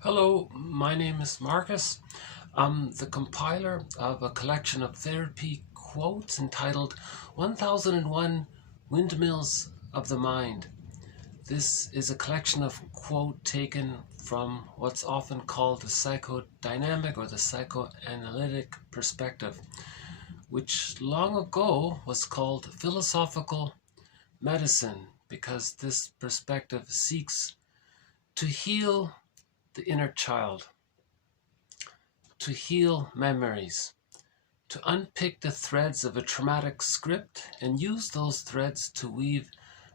Hello, my name is Marcus. I'm the compiler of a collection of therapy quotes entitled 1001 Windmills of the Mind. This is a collection of quotes taken from what's often called the psychodynamic or the psychoanalytic perspective, which long ago was called philosophical medicine because this perspective seeks to heal the inner child, to heal memories, to unpick the threads of a traumatic script and use those threads to weave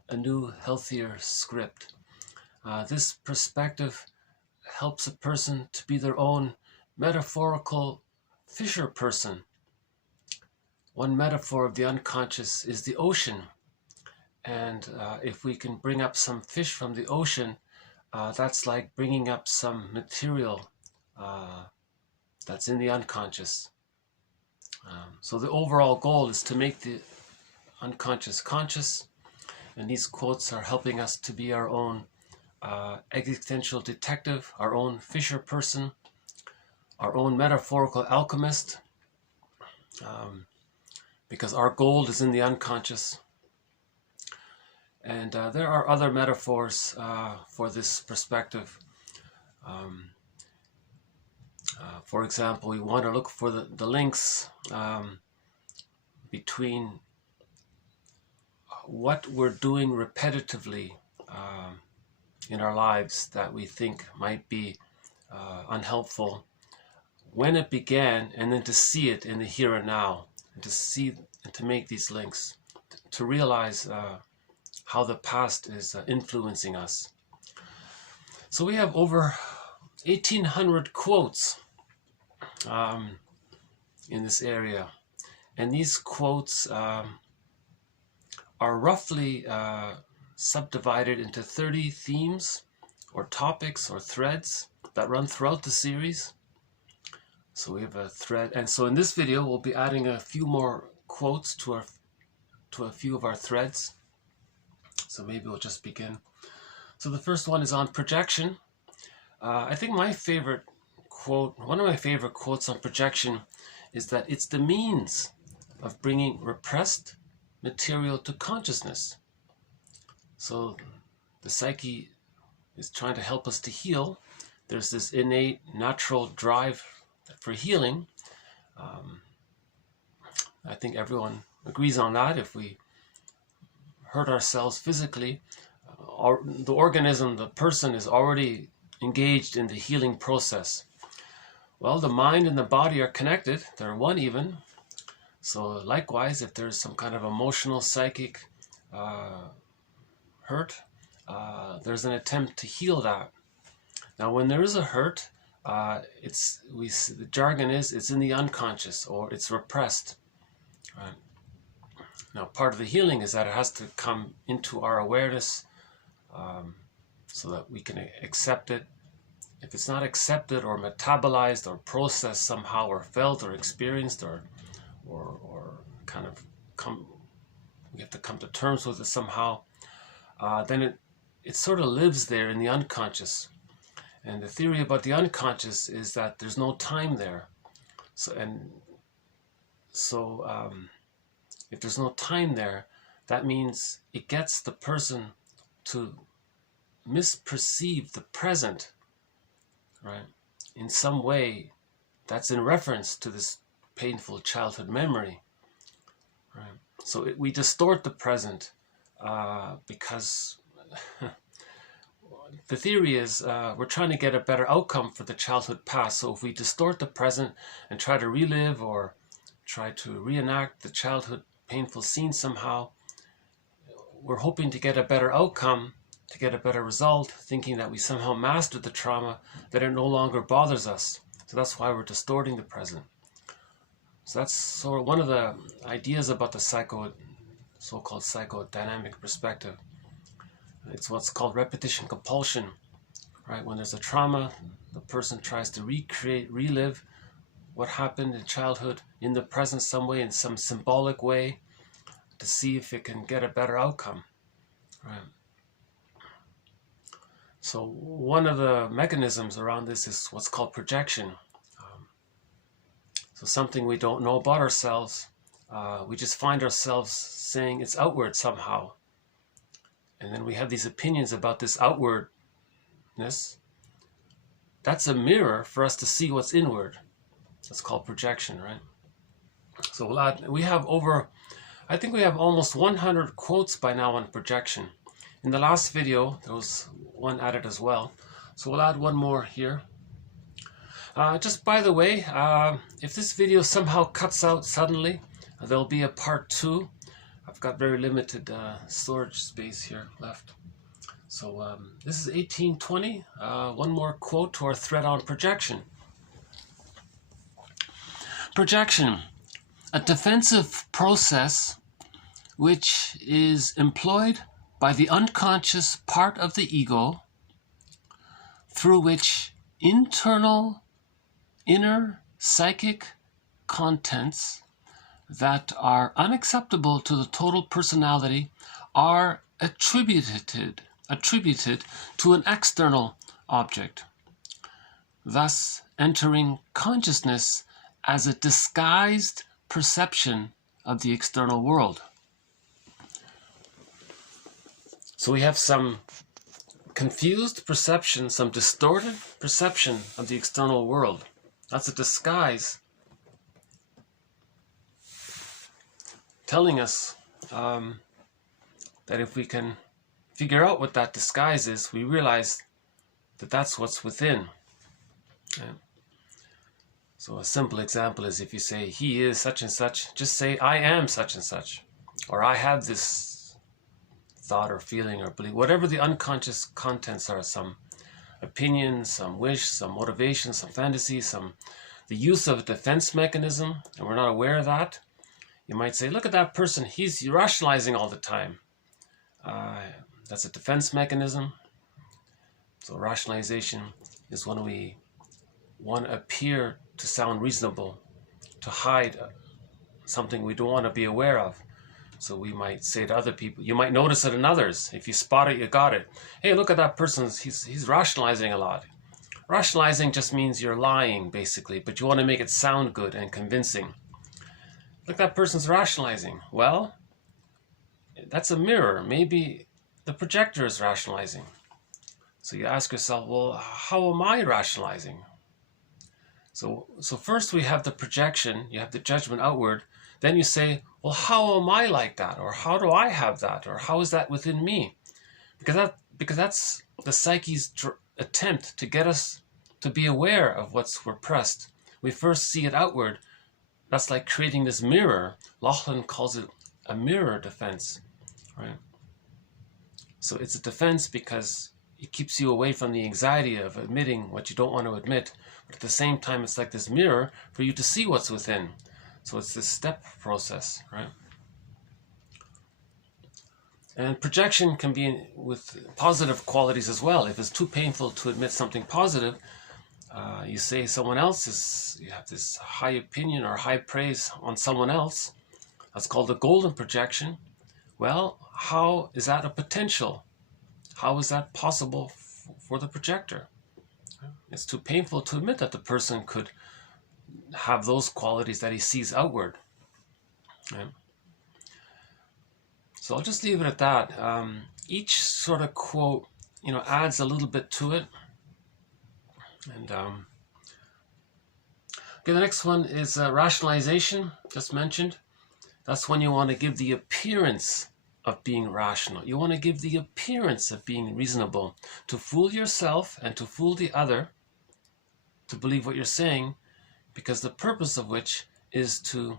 a new, healthier script. This perspective helps a person to be their own metaphorical fisher person. One metaphor of the unconscious is the ocean. And if we can bring up some fish from the ocean, that's like bringing up some material that's in the unconscious. So the overall goal is to make the unconscious conscious, and these quotes are helping us to be our own existential detective, our own fisher person, our own metaphorical alchemist, because our gold is in the unconscious. And there are other metaphors for this perspective. For example, we want to look for the links between what we're doing repetitively in our lives that we think might be unhelpful, when it began, and then to see it in the here and now, and to see and to make these links, to realize how the past is influencing us. So we have over 1,800 quotes in this area, and these quotes are roughly subdivided into 30 themes or topics or threads that run throughout the series. So we have a thread, and so in this video we'll be adding a few more quotes to a few of our threads. So maybe we'll just begin. So the first one is on projection. I think my favorite quote, one of my favorite quotes on projection, is that it's the means of bringing repressed material to consciousness. So the psyche is trying to help us to heal. There's this innate natural drive for healing. I think everyone agrees on that. If we hurt ourselves physically, the organism, the person, is already engaged in the healing process. Well, the mind and the body are connected. They're one even. So likewise, if there's some kind of emotional, psychic hurt, there's an attempt to heal that. Now, when there is a hurt, the jargon is it's in the unconscious, or it's repressed. Right? Now, part of the healing is that it has to come into our awareness so that we can accept it. If it's not accepted or metabolized or processed somehow, or felt or experienced, or kind of we have to come to terms with it somehow, then it sort of lives there in the unconscious. And the theory about the unconscious is that there's no time there. So if there's no time there, that means it gets the person to misperceive the present, right? In some way that's in reference to this painful childhood memory, right? So we distort the present because the theory is we're trying to get a better outcome for the childhood past. So if we distort the present and try to relive or try to reenact the childhood painful scene somehow, we're hoping to get a better outcome, to get a better result, thinking that we somehow mastered the trauma, that it no longer bothers us. So that's why we're distorting the present. So that's sort of one of the ideas about the so-called psychodynamic perspective. It's what's called repetition compulsion, right? When there's a trauma, the person tries to relive what happened in childhood in the present some way, in some symbolic way, to see if it can get a better outcome, right? So one of the mechanisms around this is what's called projection. So something we don't know about ourselves, we just find ourselves saying it's outward somehow. And then we have these opinions about this outwardness. That's a mirror for us to see what's inward. That's called projection, right? So we have I think we have almost 100 quotes by now on projection. In the last video, there was one added as well. So we'll add one more here. Just by the way, if this video somehow cuts out suddenly, there'll be a part 2. I've got very limited storage space here left. So this is 1820. One more quote to our thread on projection. Projection, a defensive process which is employed by the unconscious part of the ego, through which inner psychic contents that are unacceptable to the total personality are attributed to an external object, thus entering consciousness as a disguised perception of the external world. So we have some confused perception, some distorted perception of the external world. That's a disguise telling us that if we can figure out what that disguise is, we realize that that's what's within. Okay? So a simple example is if you say, he is such and such, just say, I am such and such. Or I have this thought or feeling or belief, whatever the unconscious contents are, some opinion, some wish, some motivation, some fantasy, the use of a defense mechanism, and we're not aware of that. You might say, look at that person, he's rationalizing all the time. That's a defense mechanism. So rationalization is when we want to appear to sound reasonable, to hide something we don't want to be aware of. So we might say to other people, you might notice it in others. If you spot it, you got it. Hey, look at that person, he's rationalizing a lot. Rationalizing just means you're lying, basically, but you want to make it sound good and convincing. Look, that person's rationalizing. Well, that's a mirror. Maybe the projector is rationalizing. So you ask yourself, well, how am I rationalizing? So first we have the projection, you have the judgment outward. Then you say, well, how am I like that? Or how do I have that? Or how is that within me? Because that's the psyche's attempt to get us to be aware of what's repressed. We first see it outward. That's like creating this mirror. Laughlin calls it a mirror defense, right? So it's a defense because it keeps you away from the anxiety of admitting what you don't want to admit. But at the same time, it's like this mirror for you to see what's within. So it's this step process, right? And projection can be with positive qualities as well. If it's too painful to admit something positive, you say someone else you have this high opinion or high praise on someone else. That's called the golden projection. Well, how is that a potential? How is that possible for the projector? It's too painful to admit that the person could have those qualities that he sees outward. Right? So I'll just leave it at that. Each sort of quote, adds a little bit to it. And okay, the next one is rationalization, just mentioned. That's when you want to give the appearance of being rational. You want to give the appearance of being reasonable, to fool yourself and to fool the other, to believe what you're saying, because the purpose of which is to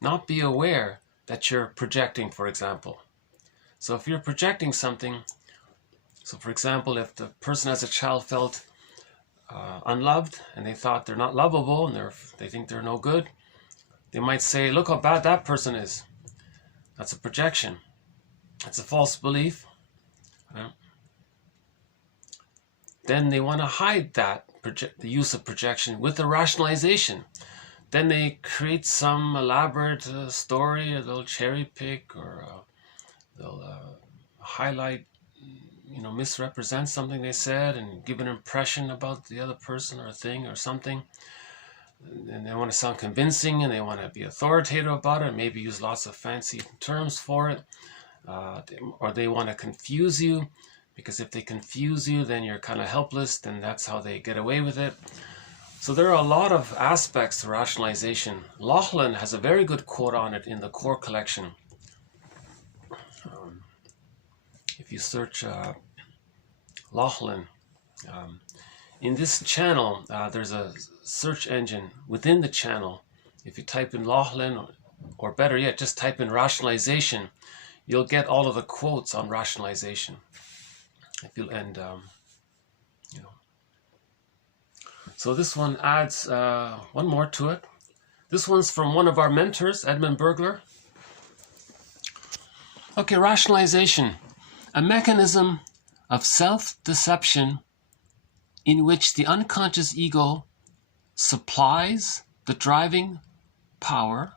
not be aware that you're projecting, for example. So if you're projecting something, so for example, if the person as a child felt unloved and they thought they're not lovable and they think they're no good, they might say, look how bad that person is. That's a projection. It's a false belief. Then they want to hide that, the use of projection with a rationalization. Then they create some elaborate story, or they'll cherry pick, or they'll highlight misrepresent something they said and give an impression about the other person or thing or something. And they want to sound convincing and they want to be authoritative about it, maybe use lots of fancy terms for it. Or they want to confuse you, because if they confuse you, then you're kind of helpless, then that's how they get away with it. So there are a lot of aspects to rationalization. Laughlin has a very good quote on it in the Core Collection. If you search Laughlin, in this channel, there's a search engine within the channel. If you type in Laughlin, or better yet, just type in rationalization, you'll get all of the quotes on rationalization. So this one adds one more to it. This one's from one of our mentors, Edmund Bergler. Okay, rationalization. A mechanism of self-deception in which the unconscious ego supplies the driving power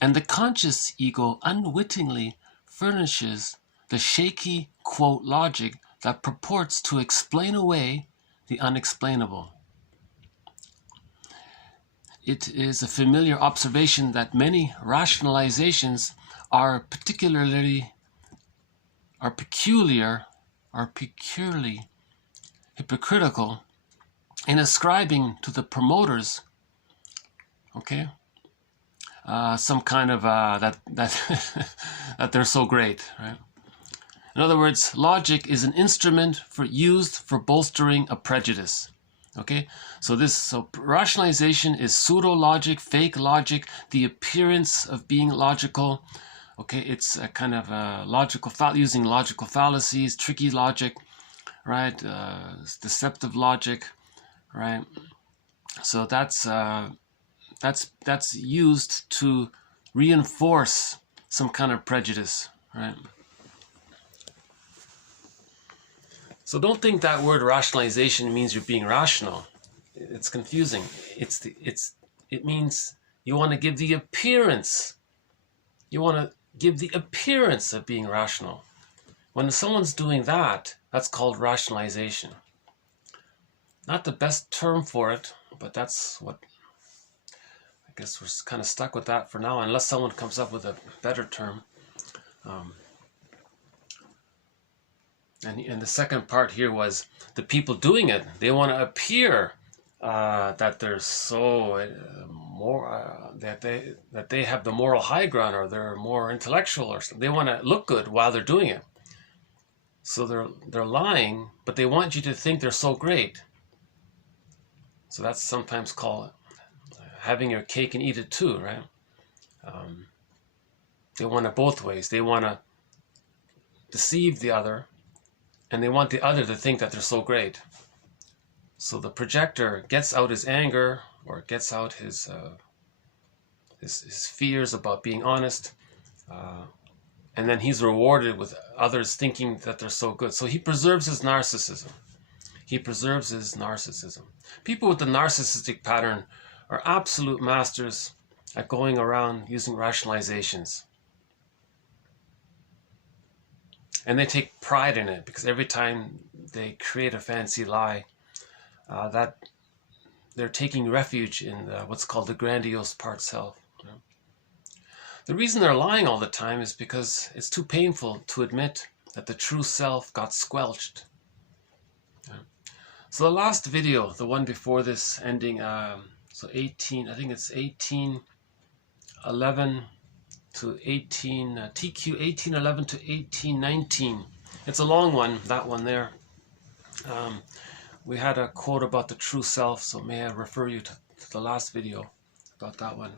and the conscious ego unwittingly furnishes the shaky, quote, logic that purports to explain away the unexplainable. It is a familiar observation that many rationalizations are peculiarly hypocritical in ascribing to the promoters, okay, some kind of that that they're so great, right? In other words, logic is an instrument used for bolstering a prejudice. Okay, so rationalization is pseudo logic, fake logic, the appearance of being logical. Okay, it's a kind of using logical fallacies, tricky logic, right? Deceptive logic, right? So that's used to reinforce some kind of prejudice, right? So don't think that word rationalization means you're being rational. It's confusing. It means you want to give the appearance. You want to give the appearance of being rational. When someone's doing that, that's called rationalization. Not the best term for it, but that's what, I guess we're kind of stuck with that for now, unless someone comes up with a better term. And the second part here was the people doing it. They want to appear that they're so that they have the moral high ground, or they're more intellectual, or something. They want to look good while they're doing it. So they're lying, but they want you to think they're so great. So that's sometimes called having your cake and eat it too, right? They want it both ways. They want to deceive the other, and they want the other to think that they're so great. So the projector gets out his anger, or gets out his fears about being honest, and then he's rewarded with others thinking that they're so good. So he preserves his narcissism. People with the narcissistic pattern are absolute masters at going around using rationalizations. And they take pride in it, because every time they create a fancy lie, that they're taking refuge in what's called the grandiose part self. You know? The reason they're lying all the time is because it's too painful to admit that the true self got squelched. Yeah. So the last video, the one before this, ending, so 18, I think it's 1811 to 18, TQ 1811 to 1819. It's a long one, that one there. We had a quote about the true self, so may I refer you to the last video about that one.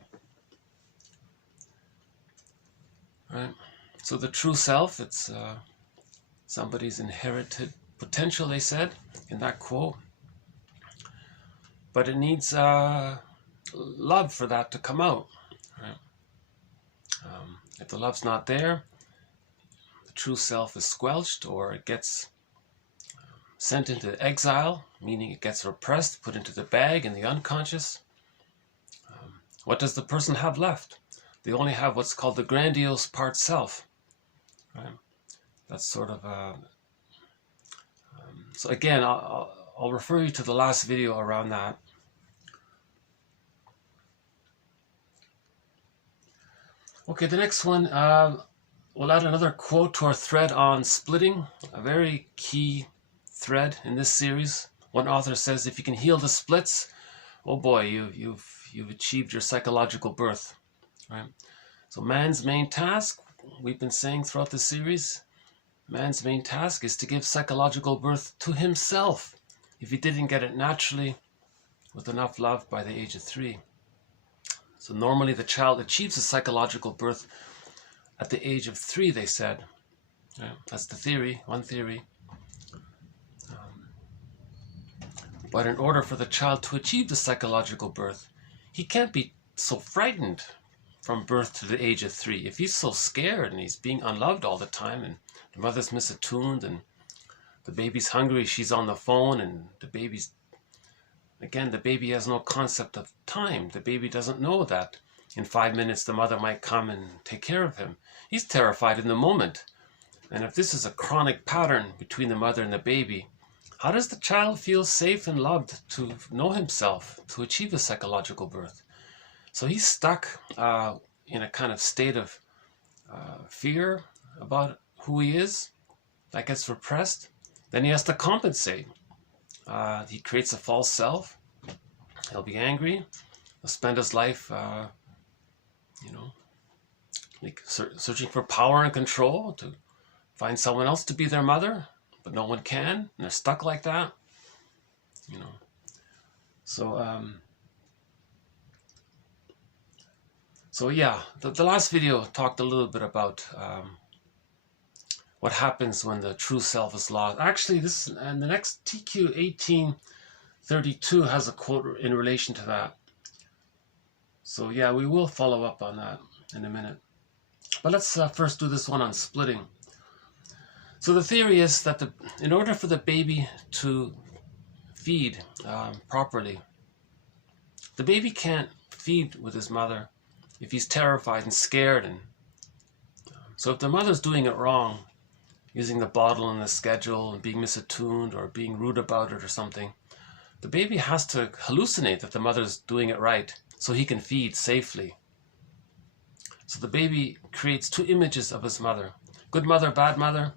Right. So the true self, it's somebody's inherited potential, they said in that quote. But it needs love for that to come out. Right? If the love's not there, the true self is squelched, or it gets sent into exile, meaning it gets repressed, put into the bag in the unconscious. What does the person have left? They only have what's called the grandiose part self. Right? That's sort of So again, I'll refer you to the last video around that. Okay, the next one, we'll add another quote to our thread on splitting, a very key thread in this series. One author says, if you can heal the splits, oh boy, you've achieved your psychological birth, right? So man's main task, we've been saying throughout the series, man's main task is to give psychological birth to himself if he didn't get it naturally with enough love by the age of 3. So normally the child achieves a psychological birth at the age of 3, they said. Yeah, that's the theory, one theory. But in order for the child to achieve the psychological birth, he can't be so frightened from birth to the age of 3. If he's so scared and he's being unloved all the time and the mother's misattuned and the baby's hungry, she's on the phone, and the baby has no concept of time. The baby doesn't know that in 5 minutes the mother might come and take care of him. He's terrified in the moment. And if this is a chronic pattern between the mother and the baby, how does the child feel safe and loved to know himself, to achieve a psychological birth? So he's stuck in a kind of state of fear about who he is. That gets repressed. Then he has to compensate. He creates a false self. He'll be angry. He'll spend his life, like searching for power and control to find someone else to be their mother, but no one can, and they're stuck like that. So yeah, the last video talked a little bit about what happens when the true self is lost. Actually, the next TQ 1832 has a quote in relation to that. So yeah, we will follow up on that in a minute. But let's first do this one on splitting. So the theory is that in order for the baby to feed properly, the baby can't feed with his mother if he's terrified and scared. And so if the mother's doing it wrong, using the bottle and the schedule and being misattuned or being rude about it or something, the baby has to hallucinate that the mother's doing it right so he can feed safely. So the baby creates 2 images of his mother, good mother, bad mother,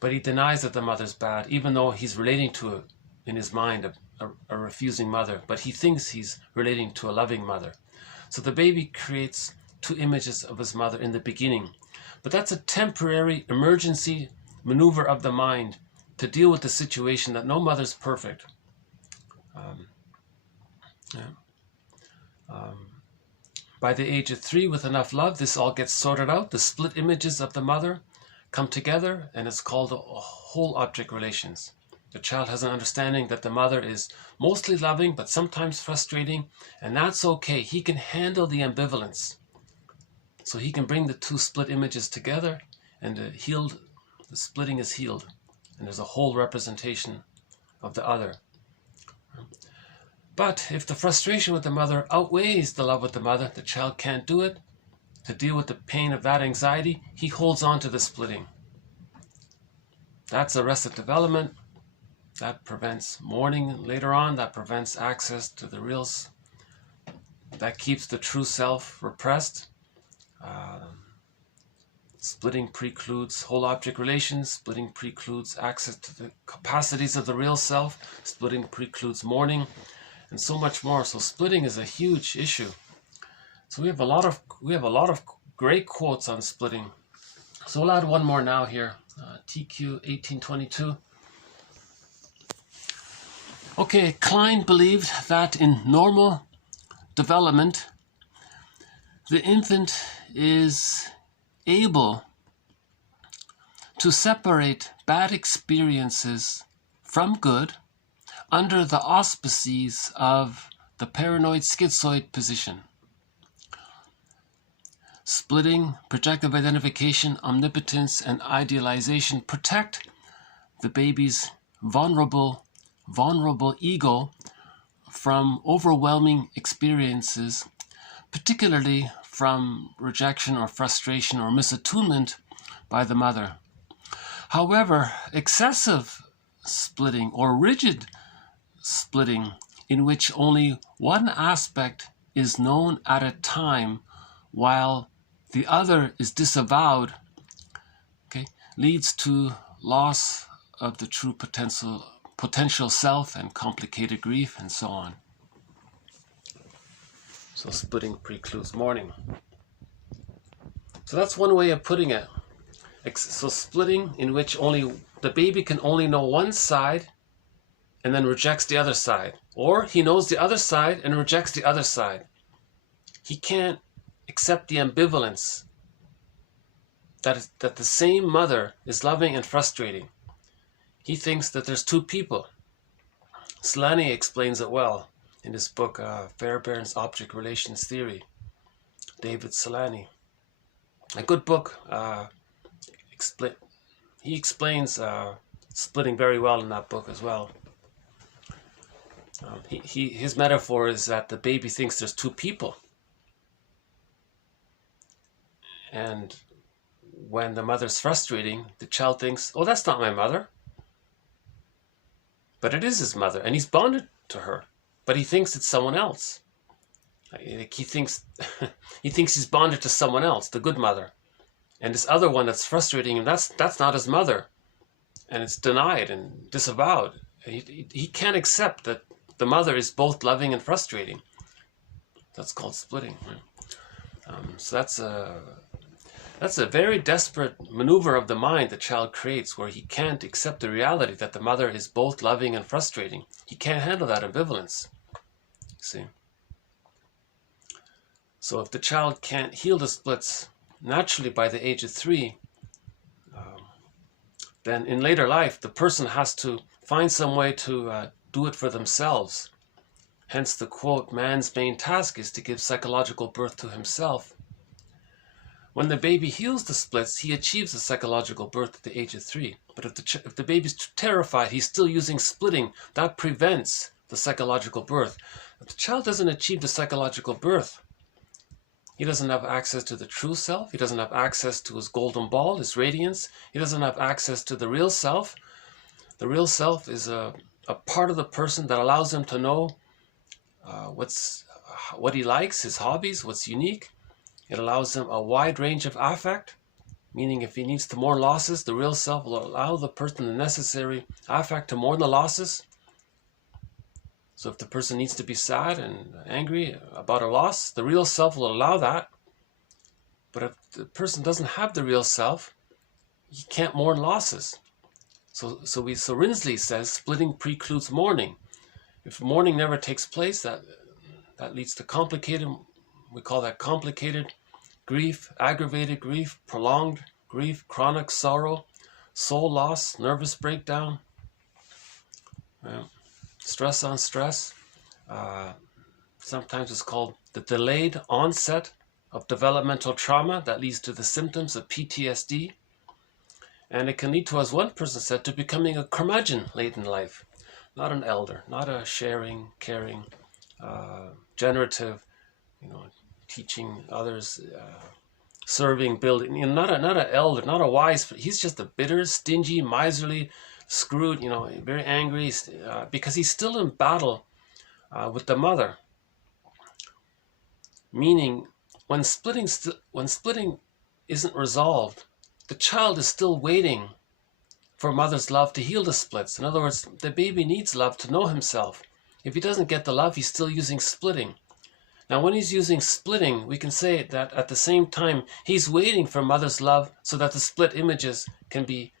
but he denies that the mother's bad, even though he's relating to, in his mind, a refusing mother, but he thinks he's relating to a loving mother. So the baby creates 2 images of his mother in the beginning, but that's a temporary emergency maneuver of the mind to deal with the situation that no mother's perfect. By the age of 3, with enough love, this all gets sorted out. The split images of the mother come together, and it's called whole object relations. The child has an understanding that the mother is mostly loving, but sometimes frustrating, and that's okay. He can handle the ambivalence. So he can bring the 2 split images together, and the splitting is healed, and there's a whole representation of the other. But if the frustration with the mother outweighs the love with the mother, the child can't do it. To deal with the pain of that anxiety, he holds on to the splitting. That's arrested development. That prevents mourning later on. That prevents access to the reals. That keeps the true self repressed. Splitting precludes whole object relations. Splitting precludes access to the capacities of the real self. Splitting precludes mourning, and so much more. So splitting is a huge issue. So we have a lot of great quotes on splitting. So we'll add one more now here. TQ 1822. Okay, Klein believed that in normal development, the infant is able to separate bad experiences from good under the auspices of the paranoid schizoid position. Splitting, projective identification, omnipotence, and idealization protect the baby's vulnerable ego from overwhelming experiences, particularly from rejection or frustration or misattunement by the mother. However, excessive splitting or rigid splitting, in which only one aspect is known at a time while the other is disavowed, okay, leads to loss of the true potential self and complicated grief and so on. So splitting precludes mourning. So that's one way of putting it. So splitting in which only the baby can only know one side and then rejects the other side. Or he knows the other side and rejects the other side. He can't accept the ambivalence that the same mother is loving and frustrating. He thinks that there's two people. Solani explains it well in his book, Fairbairn's Object Relations Theory. David Solani. A good book. He explains splitting very well in that book as well. His metaphor is that the baby thinks there's two people. And when the mother's frustrating, the child thinks, oh, that's not my mother. But it is his mother, and he's bonded to her. But he thinks it's someone else. He thinks he's bonded to someone else, the good mother. And this other one that's frustrating him, that's not his mother. And it's denied and disavowed. He can't accept that the mother is both loving and frustrating. That's called splitting. So that's a very desperate maneuver of the mind the child creates, where he can't accept the reality that the mother is both loving and frustrating. He can't handle that ambivalence. See? So if the child can't heal the splits naturally by the age of 3, then in later life the person has to find some way to do it for themselves. Hence the quote, man's main task is to give psychological birth to himself. When the baby heals the splits, he achieves the psychological birth at the age of 3. But if the baby's terrified, he's still using splitting. That prevents the psychological birth. If the child doesn't achieve the psychological birth, he doesn't have access to the true self. He doesn't have access to his golden ball, his radiance. He doesn't have access to the real self. The real self is a part of the person that allows him to know what he likes, his hobbies, what's unique. It allows him a wide range of affect, meaning if he needs to mourn losses, the real self will allow the person the necessary affect to mourn the losses. So if the person needs to be sad and angry about a loss, the real self will allow that. But if the person doesn't have the real self, he can't mourn losses. So Rinsley says splitting precludes mourning. If mourning never takes place, that leads to complicated, we call that complicated grief, aggravated grief, prolonged grief, chronic sorrow, soul loss, nervous breakdown, stress on stress. Sometimes it's called the delayed onset of developmental trauma that leads to the symptoms of PTSD. And it can lead to, as one person said, to becoming a curmudgeon late in life. Not an elder, not a sharing, caring, generative, teaching others, serving, building. Not an elder, not a wise. He's just a bitter, stingy, miserly, screwed. Very angry because he's still in battle with the mother. Meaning, when splitting isn't resolved, the child is still waiting for mother's love to heal the splits. In other words, the baby needs love to know himself. If he doesn't get the love, he's still using splitting. Now, when he's using splitting, we can say that at the same time, he's waiting for mother's love so that the split images can be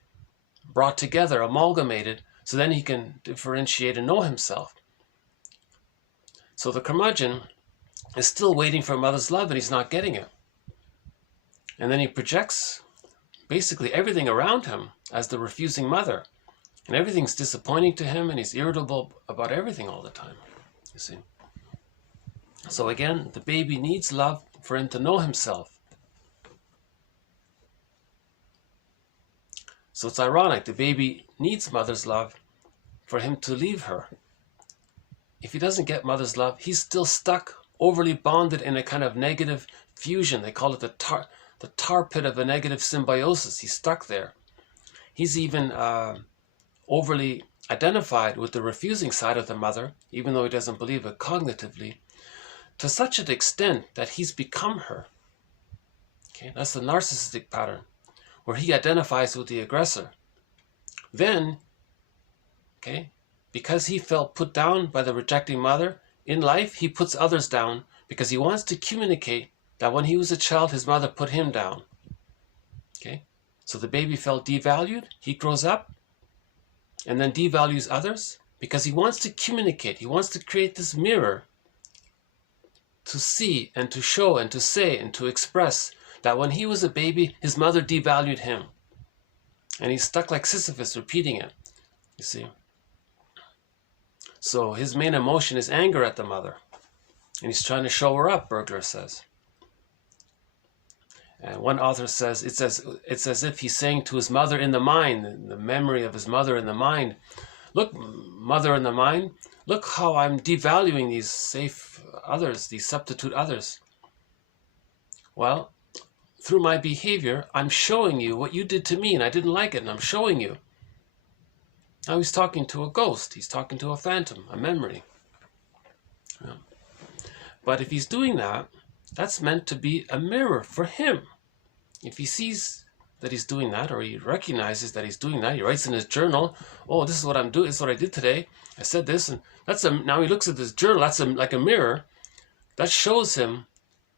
brought together, amalgamated, so then he can differentiate and know himself. So the curmudgeon is still waiting for mother's love and he's not getting it. And then he projects basically everything around him as the refusing mother. And everything's disappointing to him and he's irritable about everything all the time, you see. So again, the baby needs love for him to know himself. So it's ironic, the baby needs mother's love for him to leave her. If he doesn't get mother's love, he's still stuck, overly bonded in a kind of negative fusion. They call it the tar pit of a negative symbiosis. He's stuck there. He's even overly identified with the refusing side of the mother, even though he doesn't believe it cognitively, to such an extent that he's become her. Okay, that's the narcissistic pattern, where he identifies with the aggressor. Then, okay, because he felt put down by the rejecting mother, in life he puts others down because he wants to communicate that when he was a child, his mother put him down. Okay, so the baby felt devalued. He grows up and then devalues others because he wants to communicate. He wants to create this mirror to see and to show and to say and to express that when he was a baby, his mother devalued him. And he's stuck like Sisyphus repeating it, you see. So his main emotion is anger at the mother. And he's trying to show her up, Bergler says. And one author says, it's as if he's saying to his mother in the mind, the memory of his mother in the mind, look, mother in the mind, look how I'm devaluing these safe others, these substitute others. Well, through my behavior, I'm showing you what you did to me and I didn't like it, and I'm showing you. Now he's talking to a ghost, he's talking to a phantom, a memory. Yeah. But if he's doing that, that's meant to be a mirror for him. If he sees that he's doing that, or he recognizes that he's doing that, he writes in his journal, oh, this is what I'm doing, this is what I did today, I said this, and now he looks at this journal, that's like a mirror, that shows him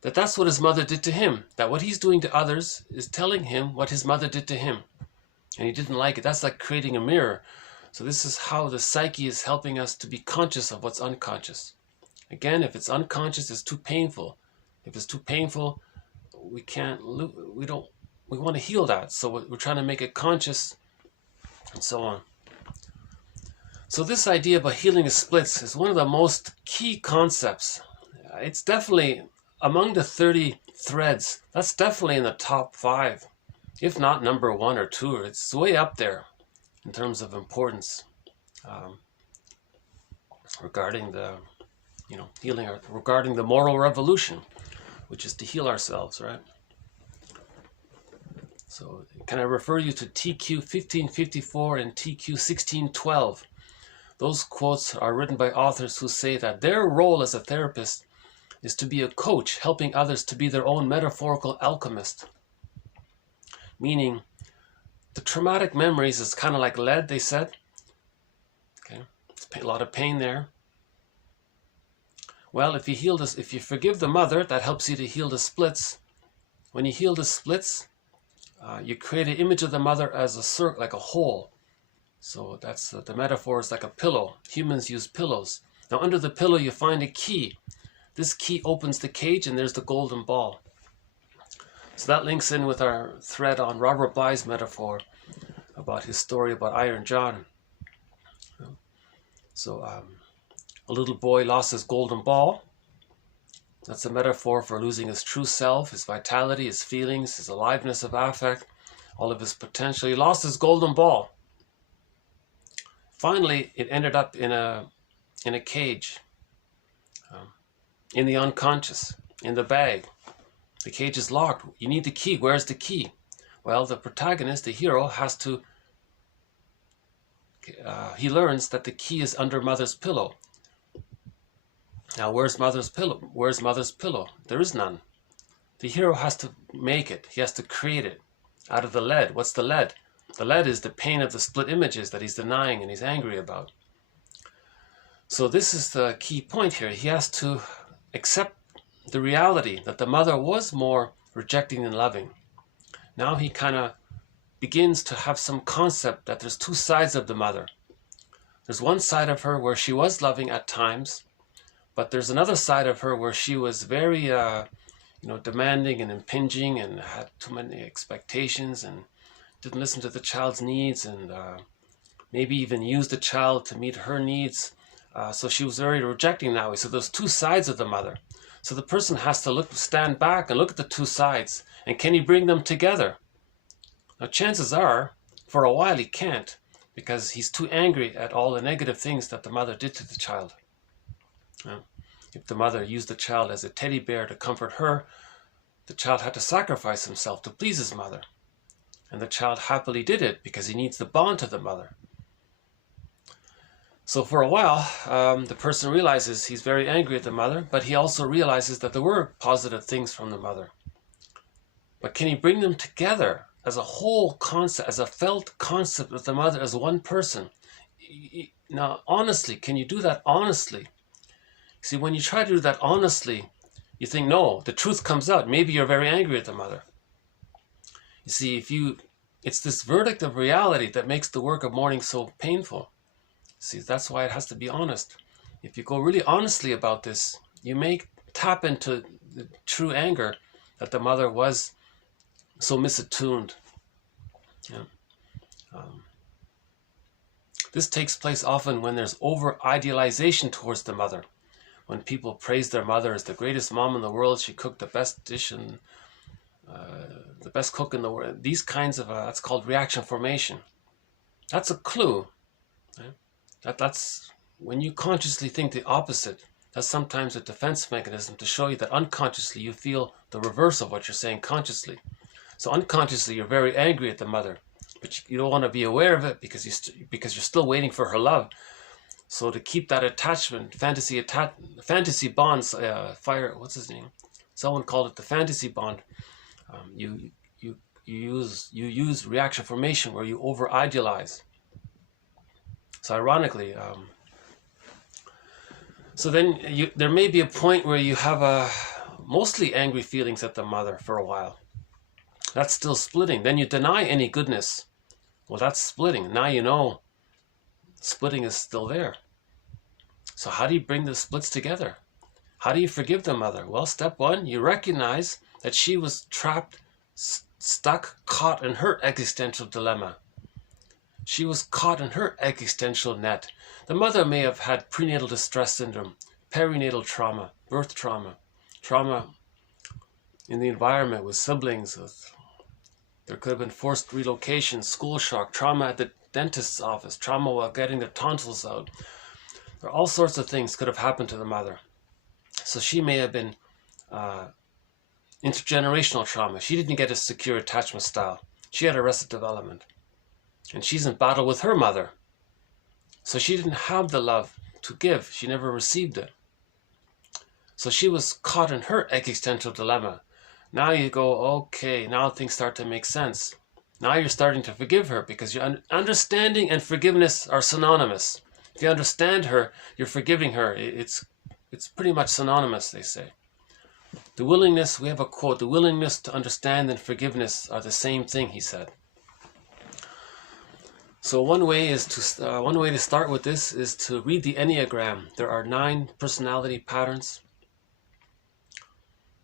that that's what his mother did to him, that what he's doing to others is telling him what his mother did to him, and he didn't like it. That's like creating a mirror. So this is how the psyche is helping us to be conscious of what's unconscious. Again, if it's unconscious, it's too painful. If it's too painful, we want to heal that. So we're trying to make it conscious and so on. So this idea about healing the splits is one of the most key concepts. It's definitely among the 30 threads, that's definitely in the top 5, if not number 1 or 2. It's way up there in terms of importance regarding the, healing, regarding the moral revolution, which is to heal ourselves, right? So can I refer you to TQ 1554 and TQ 1612? Those quotes are written by authors who say that their role as a therapist is to be a coach, helping others to be their own metaphorical alchemist. Meaning, the traumatic memories is kind of like lead, they said. Okay, a lot of pain there. Well, if you forgive the mother, that helps you to heal the splits. When you heal the splits, you create an image of the mother as a circle, like a hole. So that's the metaphor is like a pillow. Humans use pillows. Now under the pillow you find a key. This key opens the cage and there's the golden ball. So that links in with our thread on Robert Bly's metaphor about his story about Iron John. So a little boy lost his golden ball. That's a metaphor for losing his true self, his vitality, his feelings, his aliveness of affect, all of his potential. He lost his golden ball. Finally, it ended up in a cage, in the unconscious, in the bag. The cage is locked. You need the key. Where's the key? Well, the protagonist, the hero, has to, he learns that the key is under mother's pillow. Now, where's mother's pillow? Where's mother's pillow? There is none. The hero has to make it. He has to create it out of the lead. What's the lead? The lead is the pain of the split images that he's denying and he's angry about. So this is the key point here. He has to accept the reality that the mother was more rejecting than loving. Now he kind of begins to have some concept that there's two sides of the mother. There's one side of her where she was loving at times, but there's another side of her where she was very demanding and impinging and had too many expectations and didn't listen to the child's needs and maybe even used the child to meet her needs. So she was very rejecting that way. So there's two sides of the mother. So the person has to stand back and look at the two sides. And can he bring them together? Now chances are, for a while he can't, because he's too angry at all the negative things that the mother did to the child. If the mother used the child as a teddy bear to comfort her, the child had to sacrifice himself to please his mother. And the child happily did it because he needs the bond to the mother. So for a while, the person realizes he's very angry at the mother, but he also realizes that there were positive things from the mother. But can he bring them together as a whole concept, as a felt concept of the mother as one person? Now, honestly, can you do that honestly? See, when you try to do that honestly, you think, no, the truth comes out. Maybe you're very angry at the mother. You see, it's this verdict of reality that makes the work of mourning so painful. See, that's why it has to be honest. If you go really honestly about this, you may tap into the true anger that the mother was so misattuned. Yeah. This takes place often when there's over-idealization towards the mother. When people praise their mother as the greatest mom in the world, she cooked the best dish and the best cook in the world. These kinds of, that's called reaction formation. That's a clue. Right? That's when you consciously think the opposite. That's sometimes a defense mechanism to show you that unconsciously you feel the reverse of what you're saying consciously. So unconsciously you're very angry at the mother, but you don't want to be aware of it because you're still waiting for her love. So to keep that attachment, fantasy bonds, what's his name? Someone called it the fantasy bond. You use reaction formation where you over idealize. So ironically, so then there may be a point where you have mostly angry feelings at the mother for a while. That's still splitting. Then you deny any goodness. Well, that's splitting. Now you know splitting is still there. So how do you bring the splits together? How do you forgive the mother? Well, step one, you recognize that she was trapped, stuck, caught in her existential dilemma. She was caught in her existential net. The mother may have had prenatal distress syndrome, perinatal trauma, birth trauma, trauma in the environment with siblings. There could have been forced relocation, school shock, trauma at the dentist's office, trauma while getting their tonsils out. There are all sorts of things could have happened to the mother. So she may have been intergenerational trauma. She didn't get a secure attachment style. She had arrested development. And she's in battle with her mother. So she didn't have the love to give. She never received it. So she was caught in her existential dilemma. Now you go, okay, now things start to make sense. Now you're starting to forgive her because your understanding and forgiveness are synonymous. If you understand her, you're forgiving her. It's pretty much synonymous, they say. The willingness, we have a quote, the willingness to understand and forgiveness are the same thing, he said. So one way to start with this is to read the Enneagram. There are 9 personality patterns.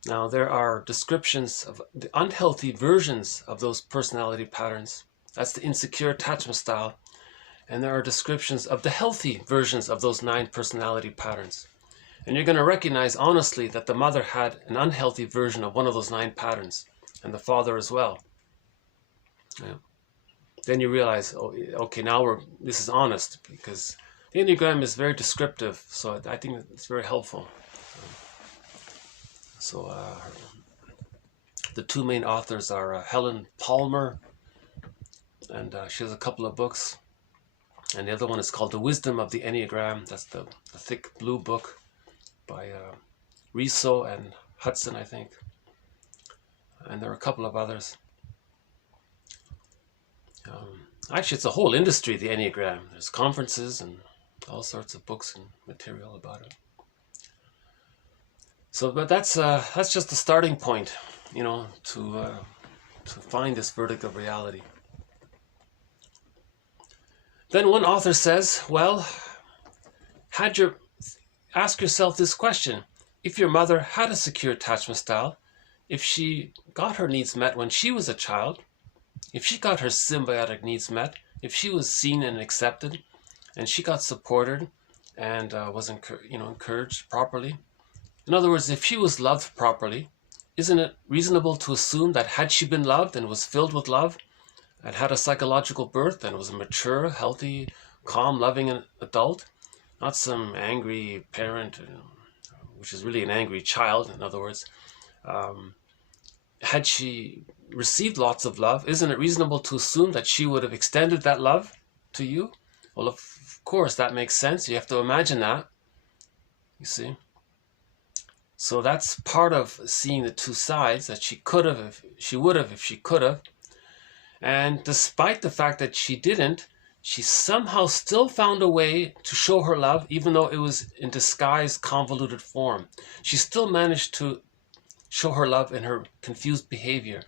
Now there are descriptions of the unhealthy versions of those personality patterns. That's the insecure attachment style. And there are descriptions of the healthy versions of those 9 personality patterns. And you're going to recognize honestly that the mother had an unhealthy version of one of those 9 patterns, and the father as well. Yeah. Then you realize, oh, okay, now this is honest, because the Enneagram is very descriptive, so I think it's very helpful. So the 2 main authors are Helen Palmer, and she has a couple of books, and the other one is called The Wisdom of the Enneagram. That's the thick blue book by Riso and Hudson, I think, and there are a couple of others. Actually, it's a whole industry, the Enneagram. There's conferences and all sorts of books and material about it. So, but that's just the starting point, you know, to find this verdict of reality. Then one author says, well, ask yourself this question: if your mother had a secure attachment style, if she got her needs met when she was a child, if she got her symbiotic needs met, if she was seen and accepted, and she got supported and was encouraged properly, in other words, if she was loved properly, isn't it reasonable to assume that had she been loved and was filled with love and had a psychological birth and was a mature, healthy, calm, loving adult, not some angry parent, which is really an angry child, in other words, had she received lots of love, isn't it reasonable to assume that she would have extended that love to you? Well, of course, that makes sense. You have to imagine that, you see. So that's part of seeing the two sides, that she could have, if she would have, if she could have. And despite the fact that she didn't, she somehow still found a way to show her love, even though it was in disguised, convoluted form. She still managed to show her love in her confused behavior.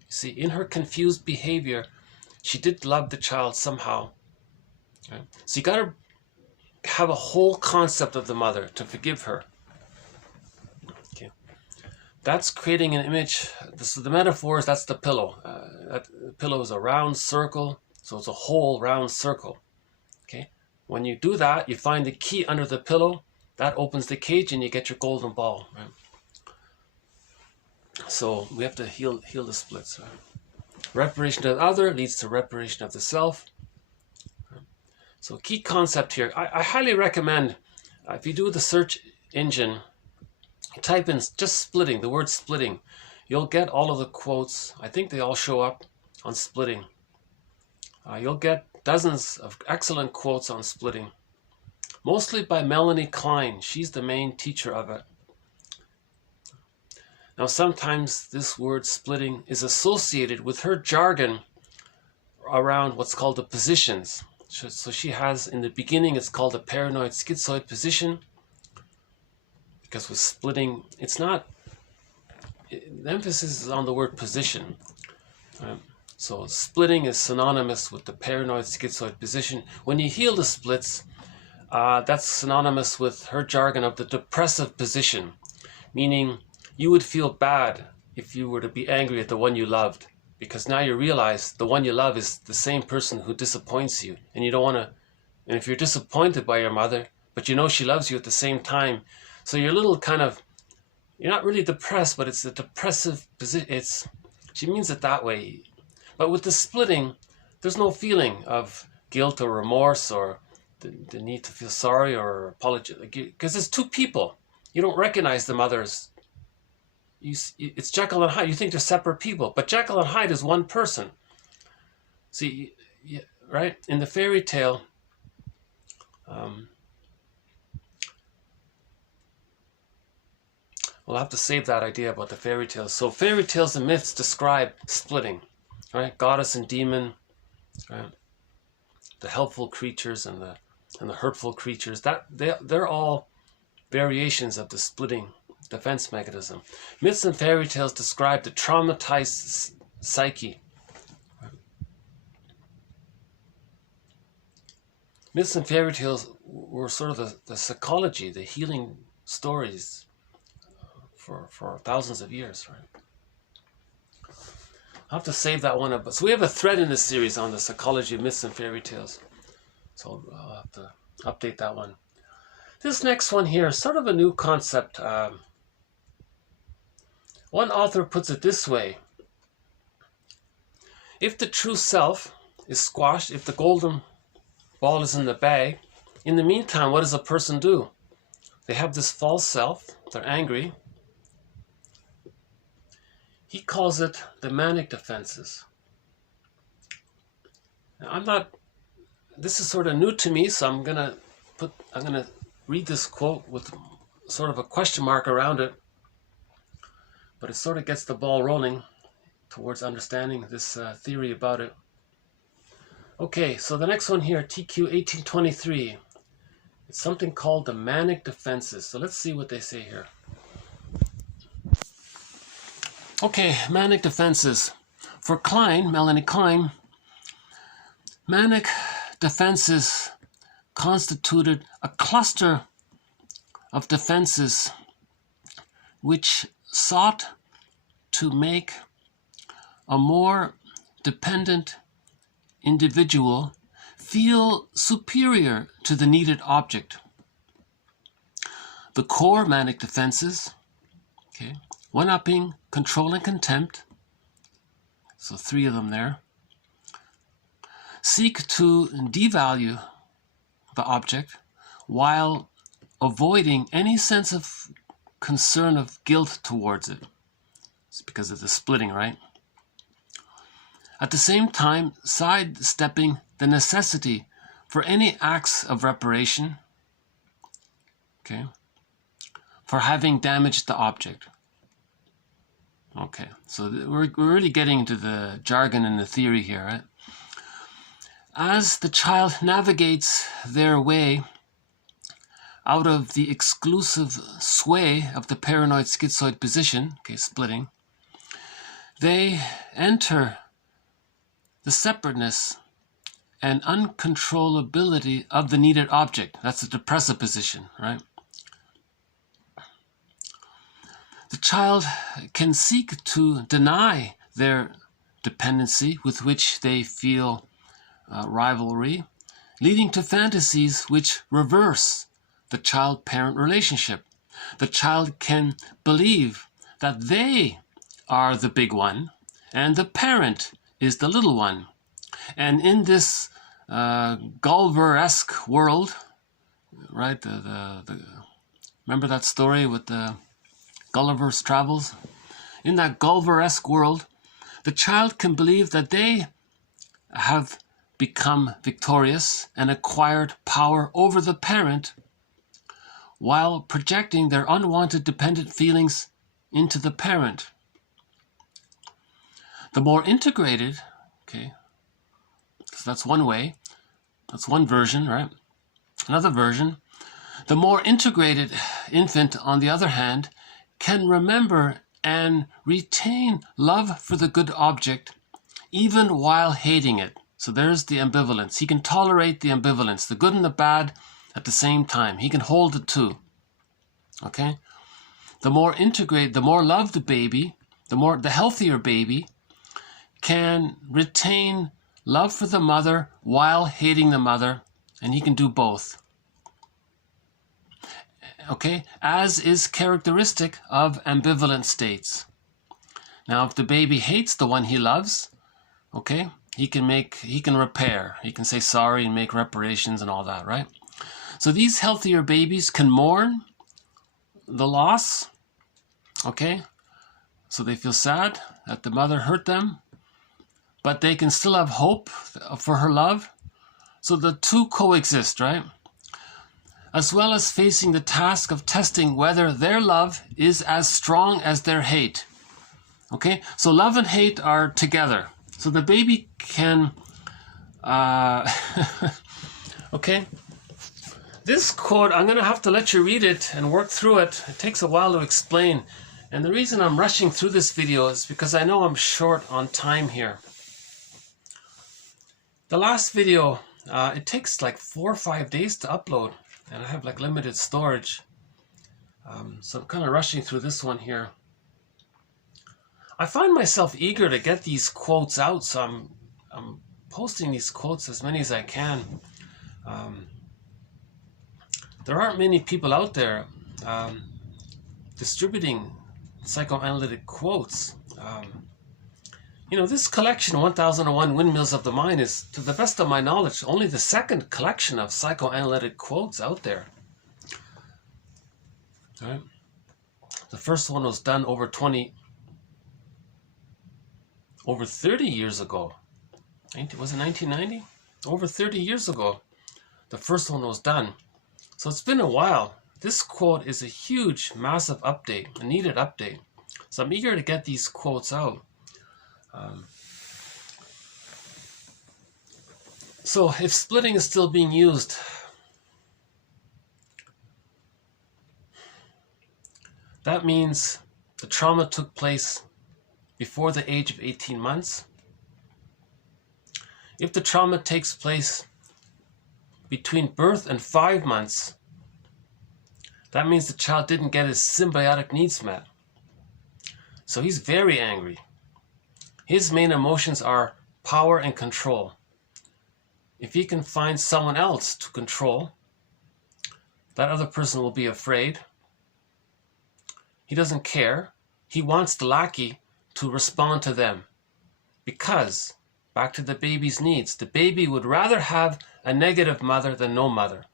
You see, in her confused behavior, she did love the child somehow. Right? So you got to have a whole concept of the mother to forgive her. Okay, that's creating an image. This is the metaphors. That's the pillow. The pillow is a round circle, so it's a whole round circle. Okay, when you do that, you find the key under the pillow. That opens the cage, and you get your golden ball. Right? So we have to heal the splits. Right? Reparation of the other leads to reparation of the self. So key concept here. I highly recommend, if you do the search engine, type in just splitting, the word splitting. You'll get all of the quotes. I think they all show up on splitting. You'll get dozens of excellent quotes on splitting. Mostly by Melanie Klein. She's the main teacher of it. Now sometimes this word splitting is associated with her jargon around what's called the positions. So she has, in the beginning, it's called a paranoid schizoid position, because with splitting, it's not, the emphasis is on the word position. So splitting is synonymous with the paranoid schizoid position. When you heal the splits, that's synonymous with her jargon of the depressive position, meaning you would feel bad if you were to be angry at the one you loved, because now you realize the one you love is the same person who disappoints you, and you don't want to. And if you're disappointed by your mother, but you know she loves you at the same time, so you're a little kind of, you're not really depressed, but it's a depressive position. She means it that way. But with the splitting, there's no feeling of guilt or remorse or the need to feel sorry or apologize, because it's two people. You don't recognize them others. It's Jekyll and Hyde. You think they're separate people, but Jekyll and Hyde is one person. See, right? In the fairy tale, we'll have to save that idea about the fairy tales. So fairy tales and myths describe splitting, right? Goddess and demon, right? The helpful creatures and the hurtful creatures. They're all variations of the splitting defense mechanism. Myths and fairy tales describe the traumatized psyche. Myths and fairy tales were sort of the psychology, the healing stories for thousands of years, right? I'll have to save that one up. So we have a thread in this series on the psychology of myths and fairy tales. So I'll have to update that one. This next one here is sort of a new concept. One author puts it this way: if the true self is squashed, if the golden ball is in the bag, in the meantime, what does a person do? They have this false self, they're angry. He calls it the Manic Defenses. Now, this is sort of new to me, so I'm gonna read this quote with sort of a question mark around it. But it sort of gets the ball rolling towards understanding this theory about it. Okay, so the next one here, TQ 1823. It's something called the Manic Defenses. So let's see what they say here. Okay, Manic Defenses. For Klein, Melanie Klein, Manic Defenses constituted a cluster of defenses which sought to make a more dependent individual feel superior to the needed object. The core manic defenses, okay, one-upping, control, and contempt, so 3 of them there, seek to devalue the object while avoiding any sense of concern of guilt towards it. It's because of the splitting, right? At the same time, sidestepping the necessity for any acts of reparation, okay, for having damaged the object. Okay, so we're really getting into the jargon and the theory here, right? As the child navigates their way out of the exclusive sway of the paranoid schizoid position, okay, splitting, they enter the separateness and uncontrollability of the needed object. That's the depressive position, right? The child can seek to deny their dependency with which they feel rivalry, leading to fantasies which reverse the child-parent relationship. The child can believe that they are the big one and the parent is the little one. And in this Gulliver-esque world, right? Remember that story with the Gulliver's Travels? In that Gulliver-esque world, the child can believe that they have become victorious and acquired power over the parent while projecting their unwanted dependent feelings into the parent. The more integrated, okay, so that's one way, that's one version, right? Another version, the more integrated infant, on the other hand, can remember and retain love for the good object even while hating it. So there's the ambivalence. He can tolerate the ambivalence, the good and the bad at the same time. He can hold the two. Okay? The more integrated, the more loved the baby, the healthier baby can retain love for the mother while hating the mother, and he can do both. Okay? As is characteristic of ambivalent states. Now, if the baby hates the one he loves, okay, he can repair. He can say sorry and make reparations and all that, right? So these healthier babies can mourn the loss, okay? So they feel sad that the mother hurt them, but they can still have hope for her love. So the two coexist, right? As well as facing the task of testing whether their love is as strong as their hate. Okay? So love and hate are together. So the baby can, okay? This quote, I'm going to have to let you read it and work through it. It takes a while to explain. And the reason I'm rushing through this video is because I know I'm short on time here. The last video, it takes like 4 or 5 days to upload. And I have like limited storage. So I'm kind of rushing through this one here. I find myself eager to get these quotes out, so I'm posting these quotes as many as I can. There aren't many people out there distributing psychoanalytic quotes. You know, this collection, 1001 Windmills of the Mind, is, to the best of my knowledge, only the second collection of psychoanalytic quotes out there. Right? The first one was done over 30 years ago. Was it 1990? Over 30 years ago, the first one was done. So it's been a while. This quote is a huge, massive update, a needed update. So I'm eager to get these quotes out. So if splitting is still being used, that means the trauma took place before the age of 18 months. If the trauma takes place between birth and 5 months, that means the child didn't get his symbiotic needs met. So he's very angry. His main emotions are power and control. If he can find someone else to control, that other person will be afraid. He doesn't care. He wants the lackey to respond to them. Because, back to the baby's needs, the baby would rather have a negative mother than no mother.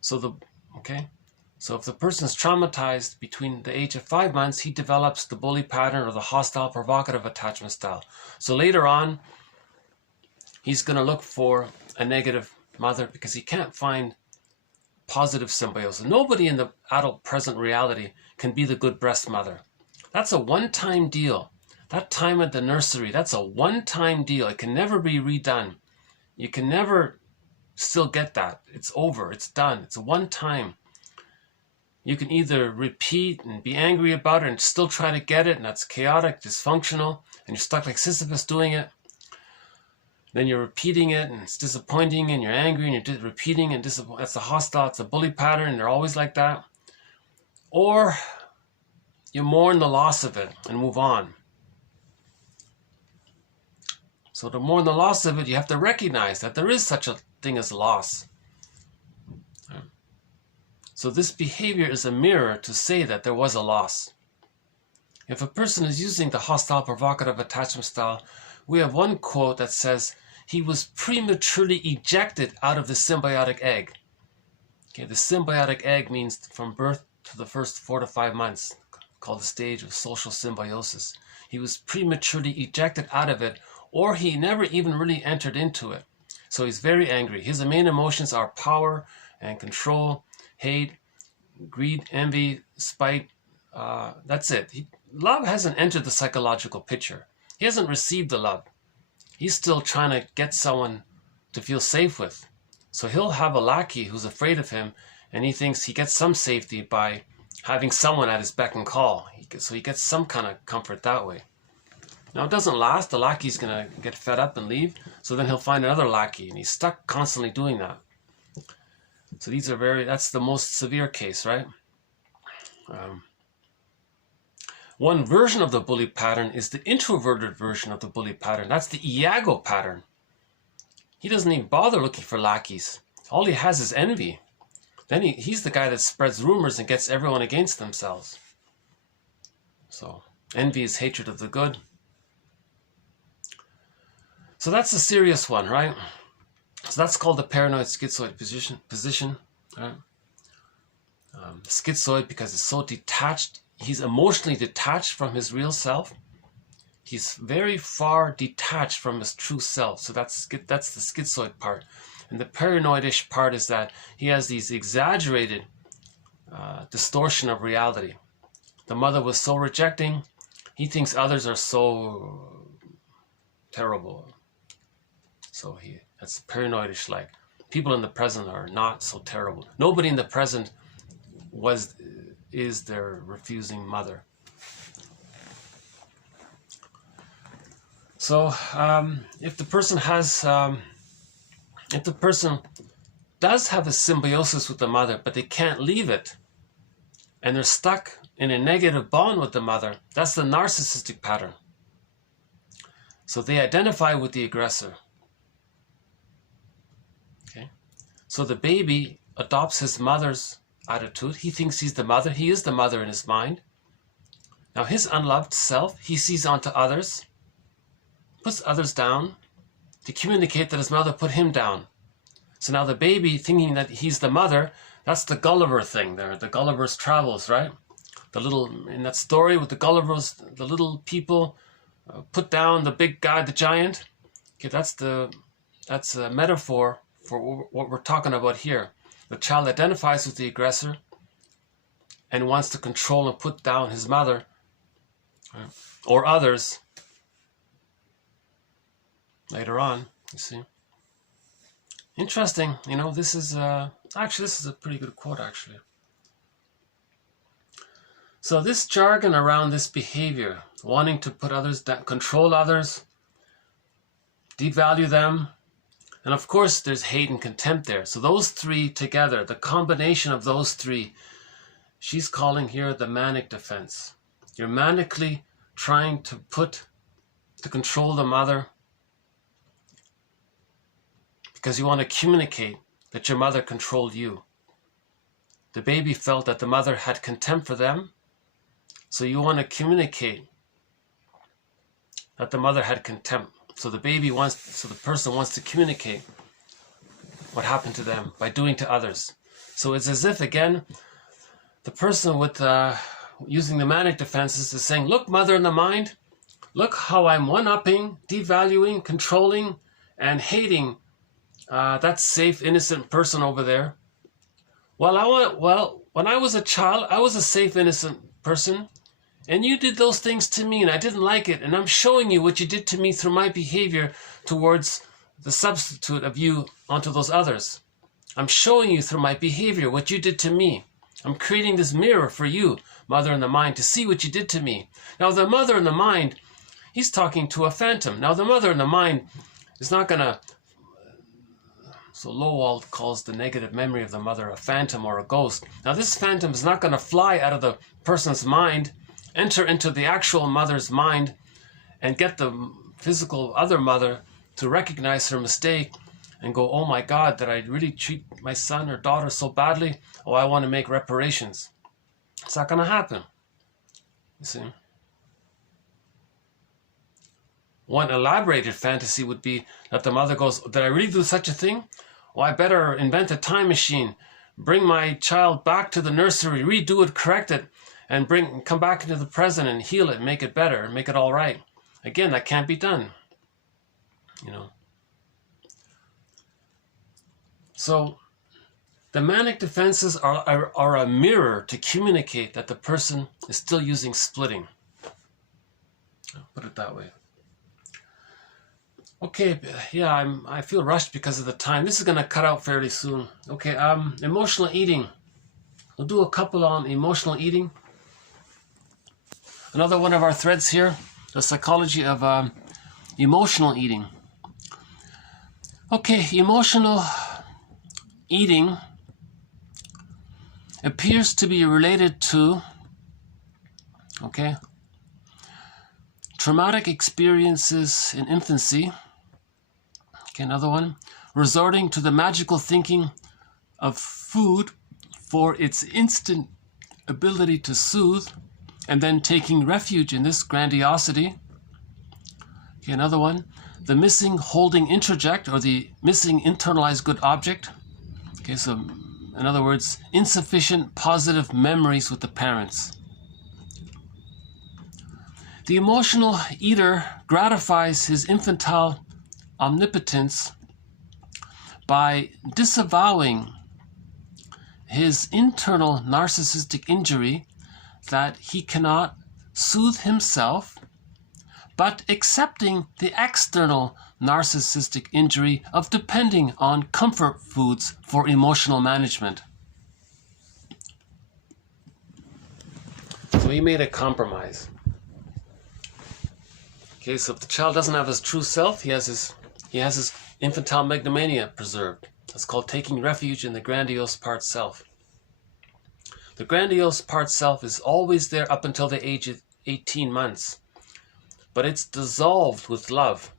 So if the person's traumatized between the age of 5 months, he develops the bully pattern or the hostile provocative attachment style. So later on, he's going to look for a negative mother because he can't find positive symbiosis. Nobody in the adult present reality can be the good breast mother. That's a one-time deal. That time at the nursery, that's a one-time deal. It can never be redone. You can never still get that. It's over. It's done. It's a one-time. You can either repeat and be angry about it and still try to get it, and that's chaotic, dysfunctional, and you're stuck like Sisyphus doing it. Then you're repeating it, and it's disappointing, and you're angry, and you're repeating, and that's a hostile, it's a bully pattern, and they're always like that. Or you mourn the loss of it and move on. So to mourn the loss of it, you have to recognize that there is such a thing as loss. So this behavior is a mirror to say that there was a loss. If a person is using the hostile provocative attachment style, we have one quote that says, he was prematurely ejected out of the symbiotic egg. Okay, the symbiotic egg means from birth to the first 4 to 5 months, called the stage of social symbiosis. He was prematurely ejected out of it, or he never even really entered into it. So he's very angry. His main emotions are power and control, hate, greed, envy, spite. That's it. Love hasn't entered the psychological picture. He hasn't received the love. He's still trying to get someone to feel safe with. So he'll have a lackey who's afraid of him, and he thinks he gets some safety by having someone at his beck and call. So he gets some kind of comfort that way. Now it doesn't last. The lackey's going to get fed up and leave. So then he'll find another lackey, and he's stuck constantly doing that. So these are that's the most severe case, right? One version of the bully pattern is the introverted version of the bully pattern. That's the Iago pattern. He doesn't even bother looking for lackeys. All he has is envy. Then he's the guy that spreads rumors and gets everyone against themselves. So envy is hatred of the good. So that's a serious one, right? So that's called the paranoid schizoid position, right? Schizoid because it's so detached. He's emotionally detached from his real self. He's very far detached from his true self. So that's the schizoid part. And the paranoidish part is that he has these exaggerated distortion of reality. The mother was so rejecting. He thinks others are so terrible. So that's paranoidish, like people in the present are not so terrible. Nobody in the present is their refusing mother. So if the person does have a symbiosis with the mother, but they can't leave it, and they're stuck in a negative bond with the mother, that's the narcissistic pattern. So they identify with the aggressor. Okay, so the baby adopts his mother's attitude. He thinks he's the mother. He is the mother in his mind. Now his unloved self, he sees onto others, puts others down to communicate that his mother put him down. So now the baby thinking that he's the mother, that's the Gulliver thing there, the Gulliver's Travels, right? In that story with the Gullivers, the little people put down the big guy, the giant. Okay, that's a metaphor for what we're talking about here. The child identifies with the aggressor and wants to control and put down his mother or others later on, you see. Interesting, this is this is a pretty good quote, actually. So this jargon around this behavior, wanting to put others down, control others, devalue them, and of course there's hate and contempt there. So those three together, the combination of those three, she's calling here the manic defense. You're manically trying to control the mother because you want to communicate that your mother controlled you. The baby felt that the mother had contempt for them, so you want to communicate that the mother had contempt. So the person wants to communicate what happened to them by doing to others. So it's as if, again, the person with using the manic defenses is saying, look, mother in the mind, look how I'm one-upping, devaluing, controlling, and hating That safe, innocent person over there. Well, when I was a child, I was a safe, innocent person. And you did those things to me and I didn't like it. And I'm showing you what you did to me through my behavior towards the substitute of you onto those others. I'm showing you through my behavior what you did to me. I'm creating this mirror for you, mother in the mind, to see what you did to me. Now, the mother in the mind, he's talking to a phantom. Now, the mother in the mind is not going to... So Lowald calls the negative memory of the mother a phantom or a ghost. Now, this phantom is not going to fly out of the person's mind, enter into the actual mother's mind, and get the physical other mother to recognize her mistake and go, oh my God, did I really treat my son or daughter so badly? Oh, I want to make reparations. It's not going to happen. You see? One elaborated fantasy would be that the mother goes, did I really do such a thing? Oh, I better invent a time machine, bring my child back to the nursery, redo it, correct it, and come back into the present and heal it, make it better, and make it all right. Again, that can't be done. You know. So the manic defenses are a mirror to communicate that the person is still using splitting. I'll put it that way. Okay, yeah, I feel rushed because of the time. This is going to cut out fairly soon. Okay, emotional eating. We'll do a couple on emotional eating. Another one of our threads here, the psychology of emotional eating. Okay, emotional eating appears to be related to, traumatic experiences in infancy. Okay, another one. Resorting to the magical thinking of food for its instant ability to soothe, and then taking refuge in this grandiosity. Okay, another one. The missing holding introject, or the missing internalized good object. Okay, so in other words, insufficient positive memories with the parents. The emotional eater gratifies his infantile omnipotence by disavowing his internal narcissistic injury that he cannot soothe himself, but accepting the external narcissistic injury of depending on comfort foods for emotional management. So he made a compromise. Okay, so if the child doesn't have his true self, he has his infantile megalomania preserved. It's called taking refuge in the grandiose part self. The grandiose part self is always there up until the age of 18 months. But it's dissolved with love.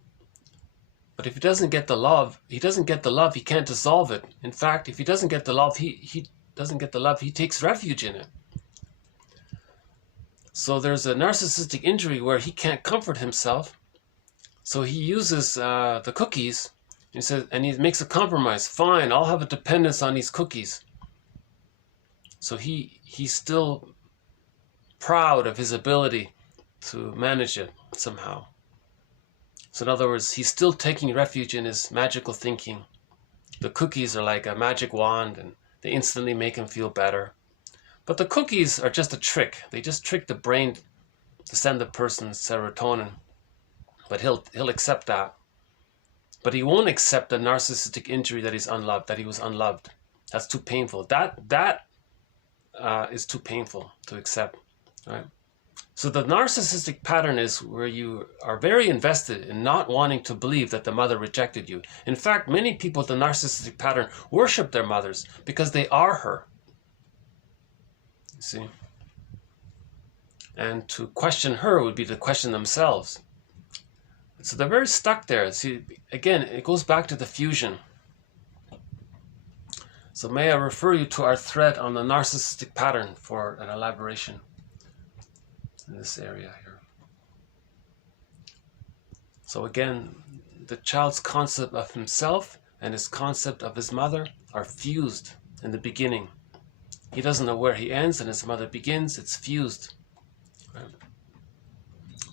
But if he doesn't get the love, he can't dissolve it. In fact, if he doesn't get the love, he takes refuge in it. So there's a narcissistic injury where he can't comfort himself. So he uses the cookies. And he makes a compromise. Fine, I'll have a dependence on these cookies. So he's still proud of his ability to manage it somehow. So in other words, he's still taking refuge in his magical thinking. The cookies are like a magic wand and they instantly make him feel better. But the cookies are just a trick. They just trick the brain to send the person serotonin. But he'll accept that. But he won't accept the narcissistic injury that he's unloved, that he was unloved. That's too painful. That is too painful to accept. Right? So the narcissistic pattern is where you are very invested in not wanting to believe that the mother rejected you. In fact, many people with the narcissistic pattern worship their mothers because they are her. You see? And to question her would be to question themselves. So they're very stuck there. See, again, it goes back to the fusion. So may I refer you to our thread on the narcissistic pattern for an elaboration in this area here. So again, the child's concept of himself and his concept of his mother are fused in the beginning. He doesn't know where he ends and his mother begins. It's fused. Right?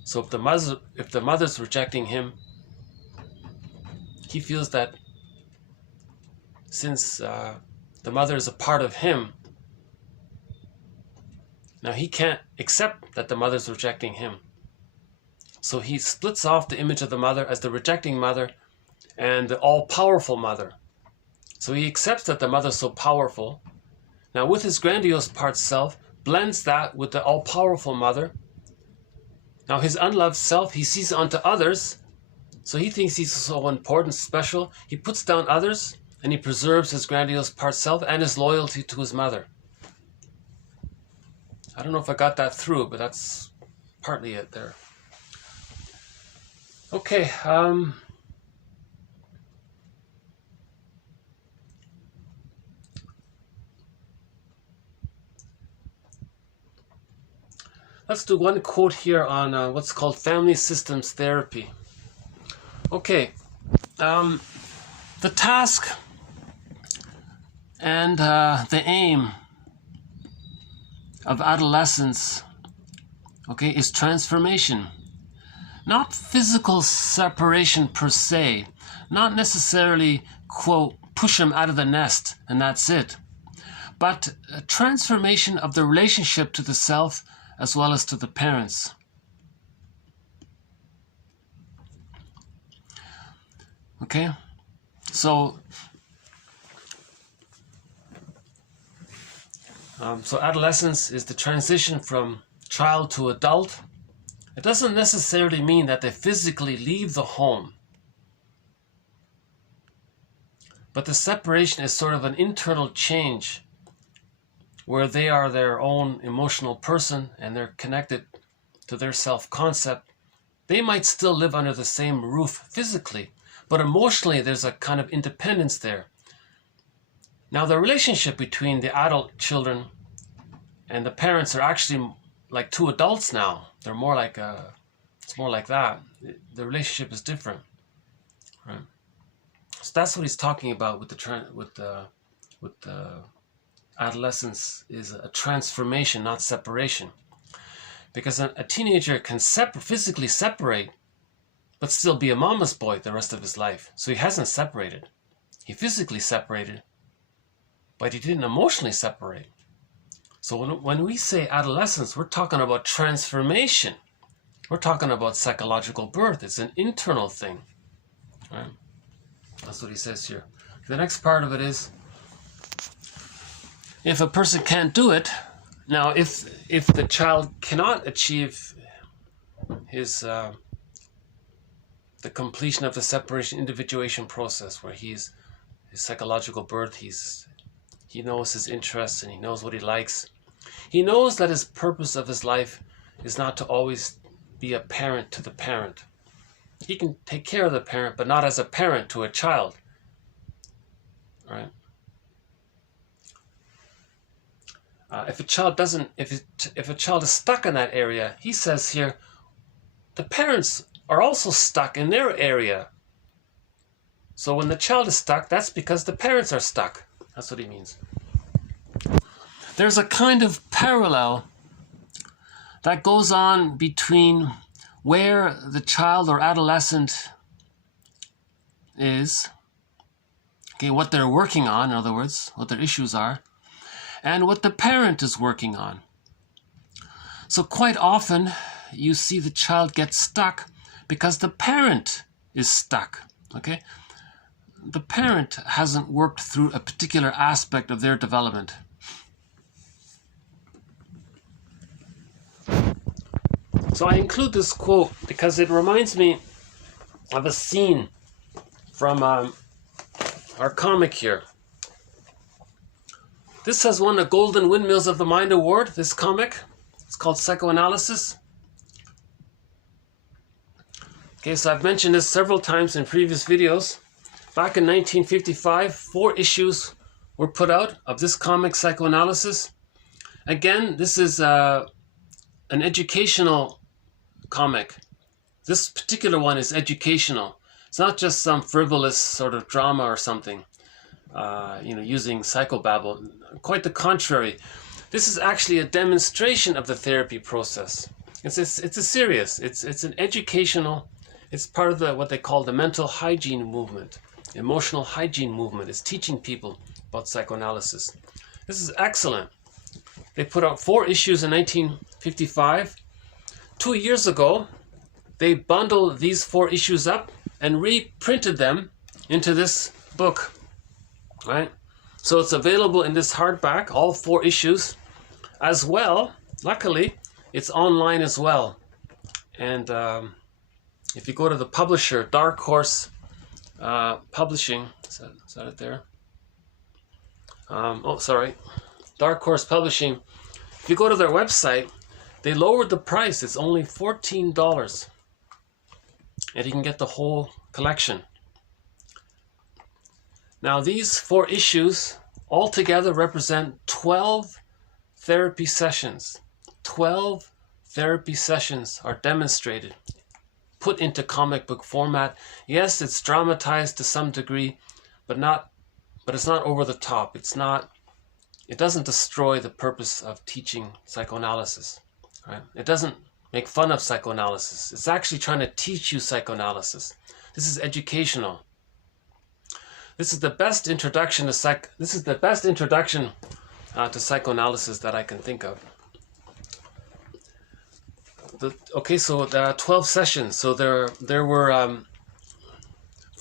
So if the mother's rejecting him, he feels that since the mother is a part of him, now he can't accept that the mother's rejecting him. So he splits off the image of the mother as the rejecting mother and the all-powerful mother. So he accepts that the mother's so powerful. Now with his grandiose part self, blends that with the all-powerful mother. Now his unloved self, he sees onto others. So he thinks he's so important, special. He puts down others and he preserves his grandiose part self and his loyalty to his mother. I don't know if I got that through, but that's partly it there. Okay, let's do one quote here on what's called family systems therapy. Okay, the task and the aim of adolescence, okay, is transformation. Not physical separation per se, not necessarily, quote, push him out of the nest and that's it, but a transformation of the relationship to the self as well as to the parents. Okay, so adolescence is the transition from child to adult. It doesn't necessarily mean that they physically leave the home, but the separation is sort of an internal change where they are their own emotional person and they're connected to their self-concept. They might still live under the same roof physically, but emotionally there's a kind of independence there. Now the relationship between the adult children and the parents are actually like two adults now. They're more like it's more like that. The relationship is different, right? So that's what he's talking about with the adolescence, is a transformation, not separation. Because a teenager can physically separate, but still be a mama's boy the rest of his life. So he hasn't separated. He physically separated, but he didn't emotionally separate. So when we say adolescence, we're talking about transformation. We're talking about psychological birth. It's an internal thing, right? That's what he says here. The next part of it is, if a person can't do it, now if the child cannot achieve his the completion of the separation individuation process, where his psychological birth, he knows his interests and he knows what he likes. He knows that his purpose of his life is not to always be a parent to the parent. He can take care of the parent, but not as a parent to a child, right? If a child if a child is stuck in that area, he says here, the parents are also stuck in their area. So when the child is stuck, that's because the parents are stuck. That's what he means. There's a kind of parallel that goes on between where the child or adolescent is, okay, what they're working on, in other words, what their issues are, and what the parent is working on. So quite often you see the child get stuck because the parent is stuck, okay? The parent hasn't worked through a particular aspect of their development. So I include this quote because it reminds me of a scene from our comic here. This has won a Golden Windmills of the Mind Award, this comic. It's called Psychoanalysis. Okay, so I've mentioned this several times in previous videos. Back in 1955, 4 issues were put out of this comic, Psychoanalysis. Again, this is an educational comic. This particular one is educational. It's not just some frivolous sort of drama or something, using psychobabble. Quite the contrary. This is actually a demonstration of the therapy process. It's an educational. It's part of what they call the mental hygiene movement. emotional hygiene movement is teaching people about psychoanalysis. This is excellent. They put out 4 issues in 1955. 2 years ago, they bundled these 4 issues up and reprinted them into this book, right? So it's available in this hardback, all 4 issues, as well. Luckily, it's online as well. And if you go to the publisher, Dark Horse Publishing, is that it there? Dark Horse Publishing. If you go to their website, they lowered the price. It's only $14. And you can get the whole collection. Now these 4 issues altogether represent 12 therapy sessions. 12 therapy sessions are demonstrated, put into comic book format. Yes, it's dramatized to some degree, but it's not over the top. It doesn't destroy the purpose of teaching psychoanalysis, right? It doesn't make fun of psychoanalysis. It's actually trying to teach you psychoanalysis. This is educational. This is the best introduction to psychoanalysis that I can think of. So there are 12 sessions. So there were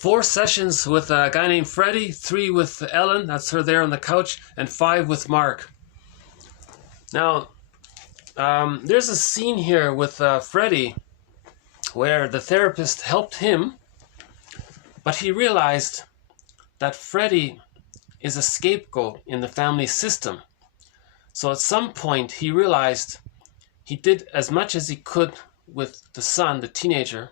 4 sessions with a guy named Freddie, 3 with Ellen, that's her there on the couch, and 5 with Mark. Now, there's a scene here with Freddie where the therapist helped him, but he realized that Freddie is a scapegoat in the family system. So at some point he realized he did as much as he could with the son, the teenager,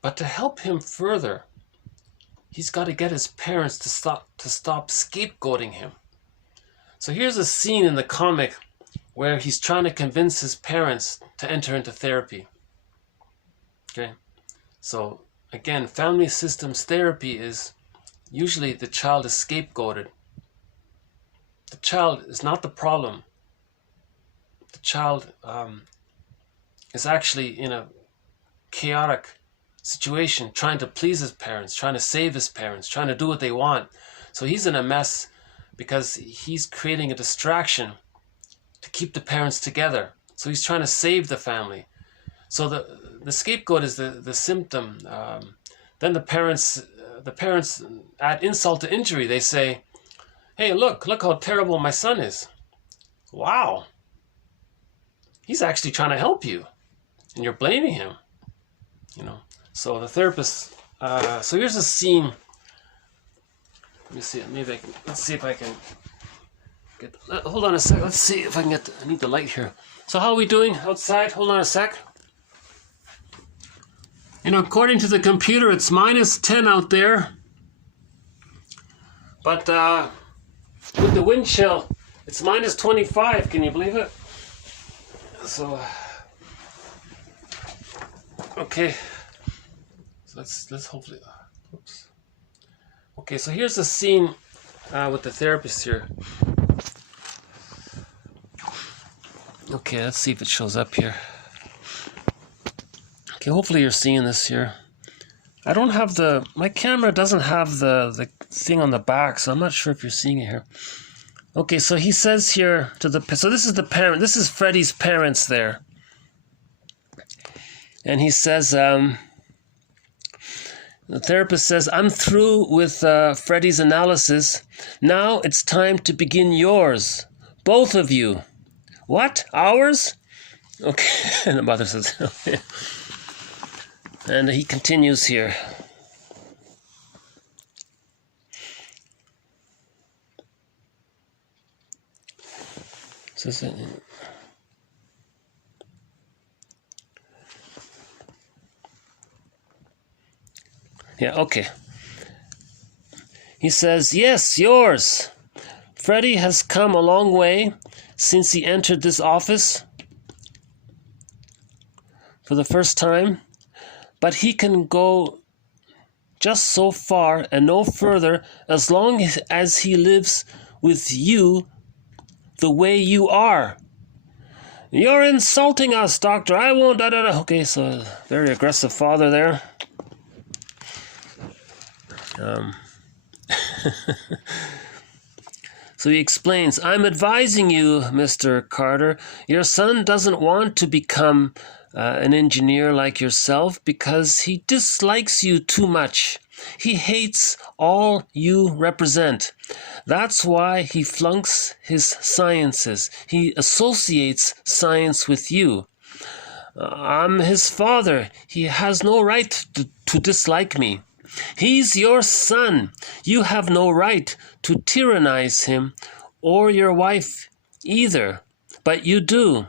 but to help him further, he's got to get his parents to stop scapegoating him. So here's a scene in the comic where he's trying to convince his parents to enter into therapy. Okay, so again, family systems therapy is usually the child is scapegoated. The child is not the problem. The child is actually in a chaotic situation, trying to please his parents, trying to save his parents, trying to do what they want. So he's in a mess because he's creating a distraction to keep the parents together. So he's trying to save the family. So the scapegoat is the symptom. Then the parents add insult to injury. They say, "Hey, look how terrible my son is." Wow. He's actually trying to help you, and you're blaming him. So the therapist. So here's a scene. Let me see. Let's see if I can get. Hold on a sec. Let's see if I can get. I need the light here. So how are we doing outside? Hold on a sec. According to the computer, it's -10 out there. But with the wind chill, it's -25. Can you believe it? So, okay. So let's hopefully. Oops. Okay, so here's the scene with the therapist here. Okay, let's see if it shows up here. Okay, hopefully you're seeing this here. I don't have my camera doesn't have the thing on the back, so I'm not sure if you're seeing it here. Okay, so he says here so this is the parent, this is Freddie's parents there. And he says, the therapist says, "I'm through with Freddie's analysis. Now it's time to begin yours. Both of you." "What? Ours?" Okay, and the mother says, okay. And he continues here. Yeah, okay. He says, "Yes, yours. Freddie has come a long way since he entered this office for the first time, but he can go just so far and no further as long as he lives with you the way you are." "You're insulting us, doctor. I won't, da da da." Okay, so very aggressive father there. So he explains, I'm advising you, Mr. Carter, your son doesn't want to become an engineer like yourself because he dislikes you too much. He hates all you represent. That's why he flunks his sciences. He associates science with you. I'm his father. He has no right to dislike me. He's your son. You have no right to tyrannize him or your wife either, but you do.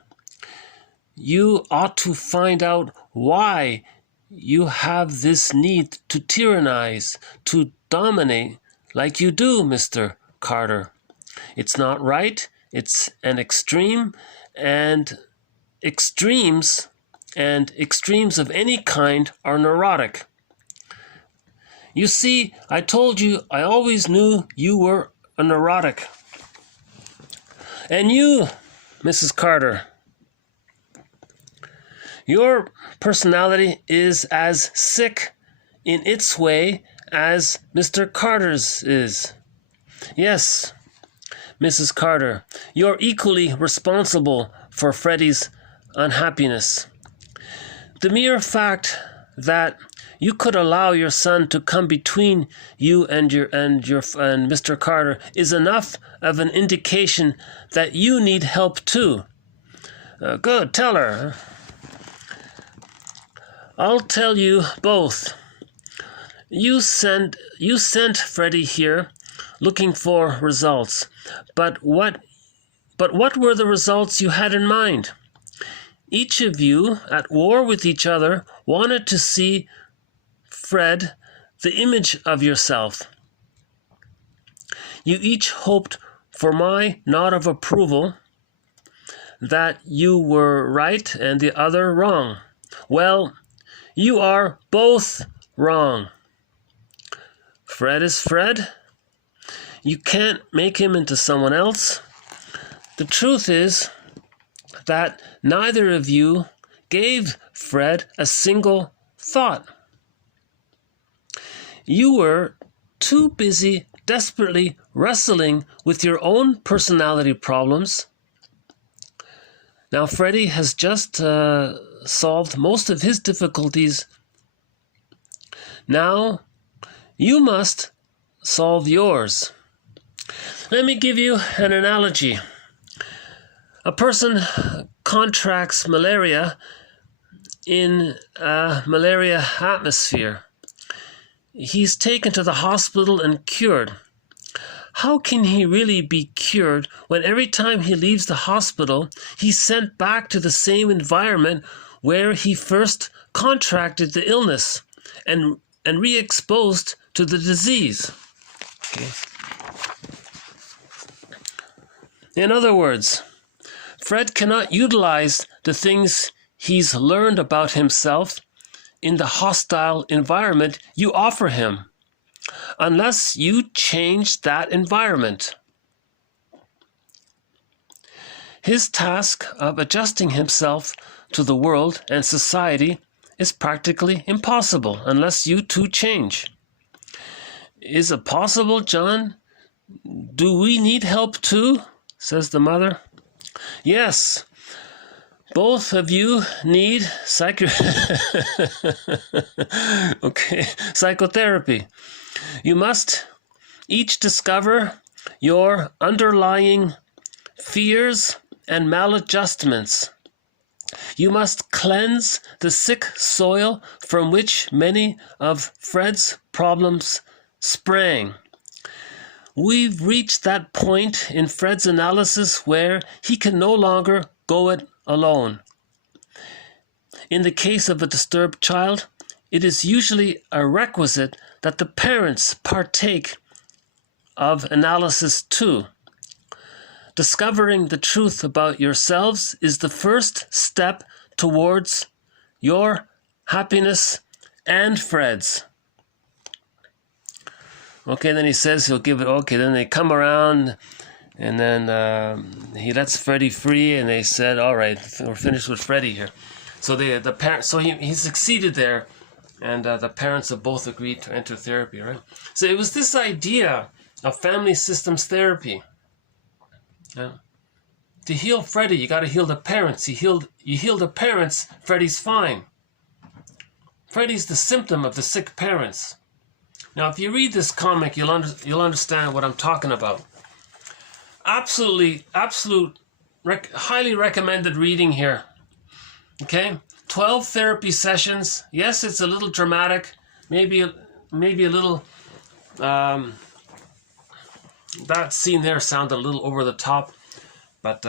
You ought to find out why you have this need to tyrannize, to dominate like you do, Mr. Carter. It's not right. It's an extreme, and extremes of any kind are neurotic. You see, I told you I always knew you were a neurotic. And you, Mrs. Carter, your personality is as sick in its way as Mr. Carter's is. Yes, Mrs. Carter, you're equally responsible for Freddie's unhappiness. The mere fact that you could allow your son to come between you and Mr. Carter is enough of an indication that you need help too. Good, tell her. I'll tell you both. You sent Freddie here looking for results, but what were the results you had in mind? Each of you, at war with each other, wanted to see Fred the image of yourself. You each hoped for my nod of approval that you were right and the other wrong. Well, you are both wrong. Fred is Fred. You can't make him into someone else. The truth is that neither of you gave Fred a single thought. You were too busy desperately wrestling with your own personality problems. Now, Freddie has just solved most of his difficulties. Now, you must solve yours. Let me give you an analogy. A person contracts malaria in a malaria atmosphere. He's taken to the hospital and cured. How can he really be cured when every time he leaves the hospital, he's sent back to the same environment where he first contracted the illness and re-exposed to the disease? Okay. In other words, Fred cannot utilize the things he's learned about himself in the hostile environment you offer him, unless you change that environment. His task of adjusting himself to the world and society is practically impossible unless you two change. Is it possible, John? Do we need help too? Says the mother. Yes. Both of you need psychotherapy. You must each discover your underlying fears and maladjustments. You must cleanse the sick soil from which many of Fred's problems sprang. We've reached that point in Fred's analysis where he can no longer go it alone. In the case of a disturbed child, it is usually a requisite that the parents partake of analysis too. Discovering the truth about yourselves is the first step towards your happiness and Fred's. Okay, then he says he'll give it, okay, then they come around and then he lets Freddie free and they said, all right, we're finished with Freddie here. So the parents, so he succeeded there And the parents have both agreed to enter therapy, right? So it was this idea of family systems therapy. Yeah. To heal Freddie, you got to heal the parents. You heal the parents, Freddie's fine. Freddie's the symptom of the sick parents. Now, if you read this comic, you'll understand what I'm talking about. Absolute, highly recommended reading here. Okay, 12 therapy sessions. Yes, it's a little dramatic, maybe a little. That scene there sounded a little over the top, but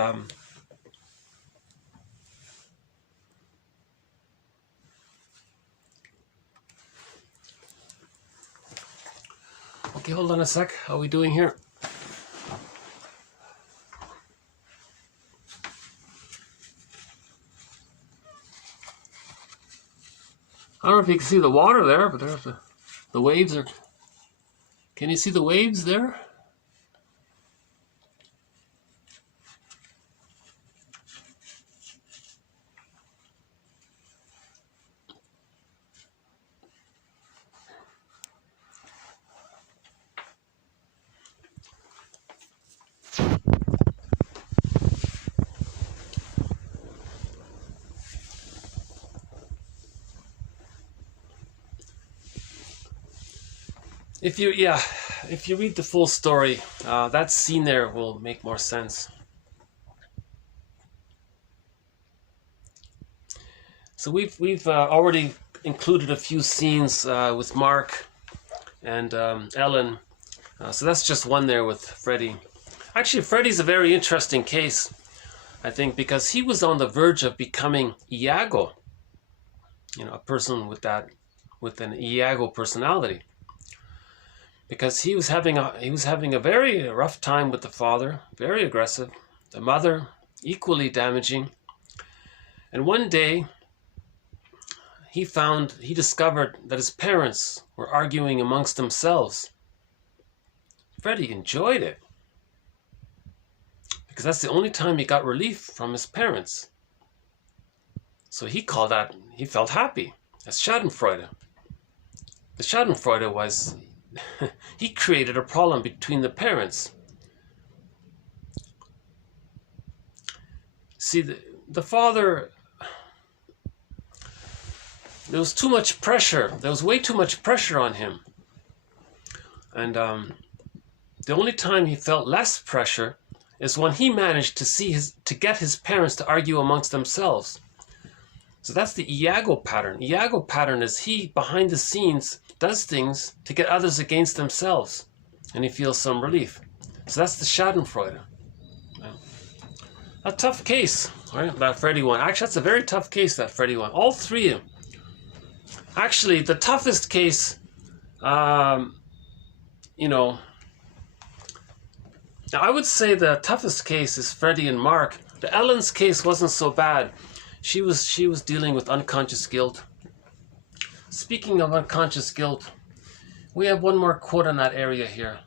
okay, hold on a sec. How are we doing here? I don't know if you can see the water there, but there's the waves are. Can you see the waves there? If you read the full story, that scene there will make more sense. So we've already included a few scenes with Mark and Ellen. So that's just one there with Freddie. Actually, Freddie's a very interesting case, I think, because he was on the verge of becoming Iago. A person with an Iago personality. Because he was having a very rough time with the father, very aggressive, the mother equally damaging. And one day he discovered that his parents were arguing amongst themselves. Freddie enjoyed it, because that's the only time he got relief from his parents. So he felt happy. That's Schadenfreude. The Schadenfreude was he created a problem between the parents. See, the father, there was too much pressure. There was way too much pressure on him. And the only time he felt less pressure is when he managed to get his parents to argue amongst themselves. So that's the Iago pattern. Iago pattern is he, behind the scenes, does things to get others against themselves, and he feels some relief. So that's the Schadenfreude. A tough case, right? That Freddie one. Actually, that's a very tough case, that Freddie one. All three of them. Actually, the toughest case, now I would say the toughest case is Freddie and Mark. The Ellen's case wasn't so bad. She was dealing with unconscious guilt. Speaking of unconscious guilt, we have one more quote on that area here.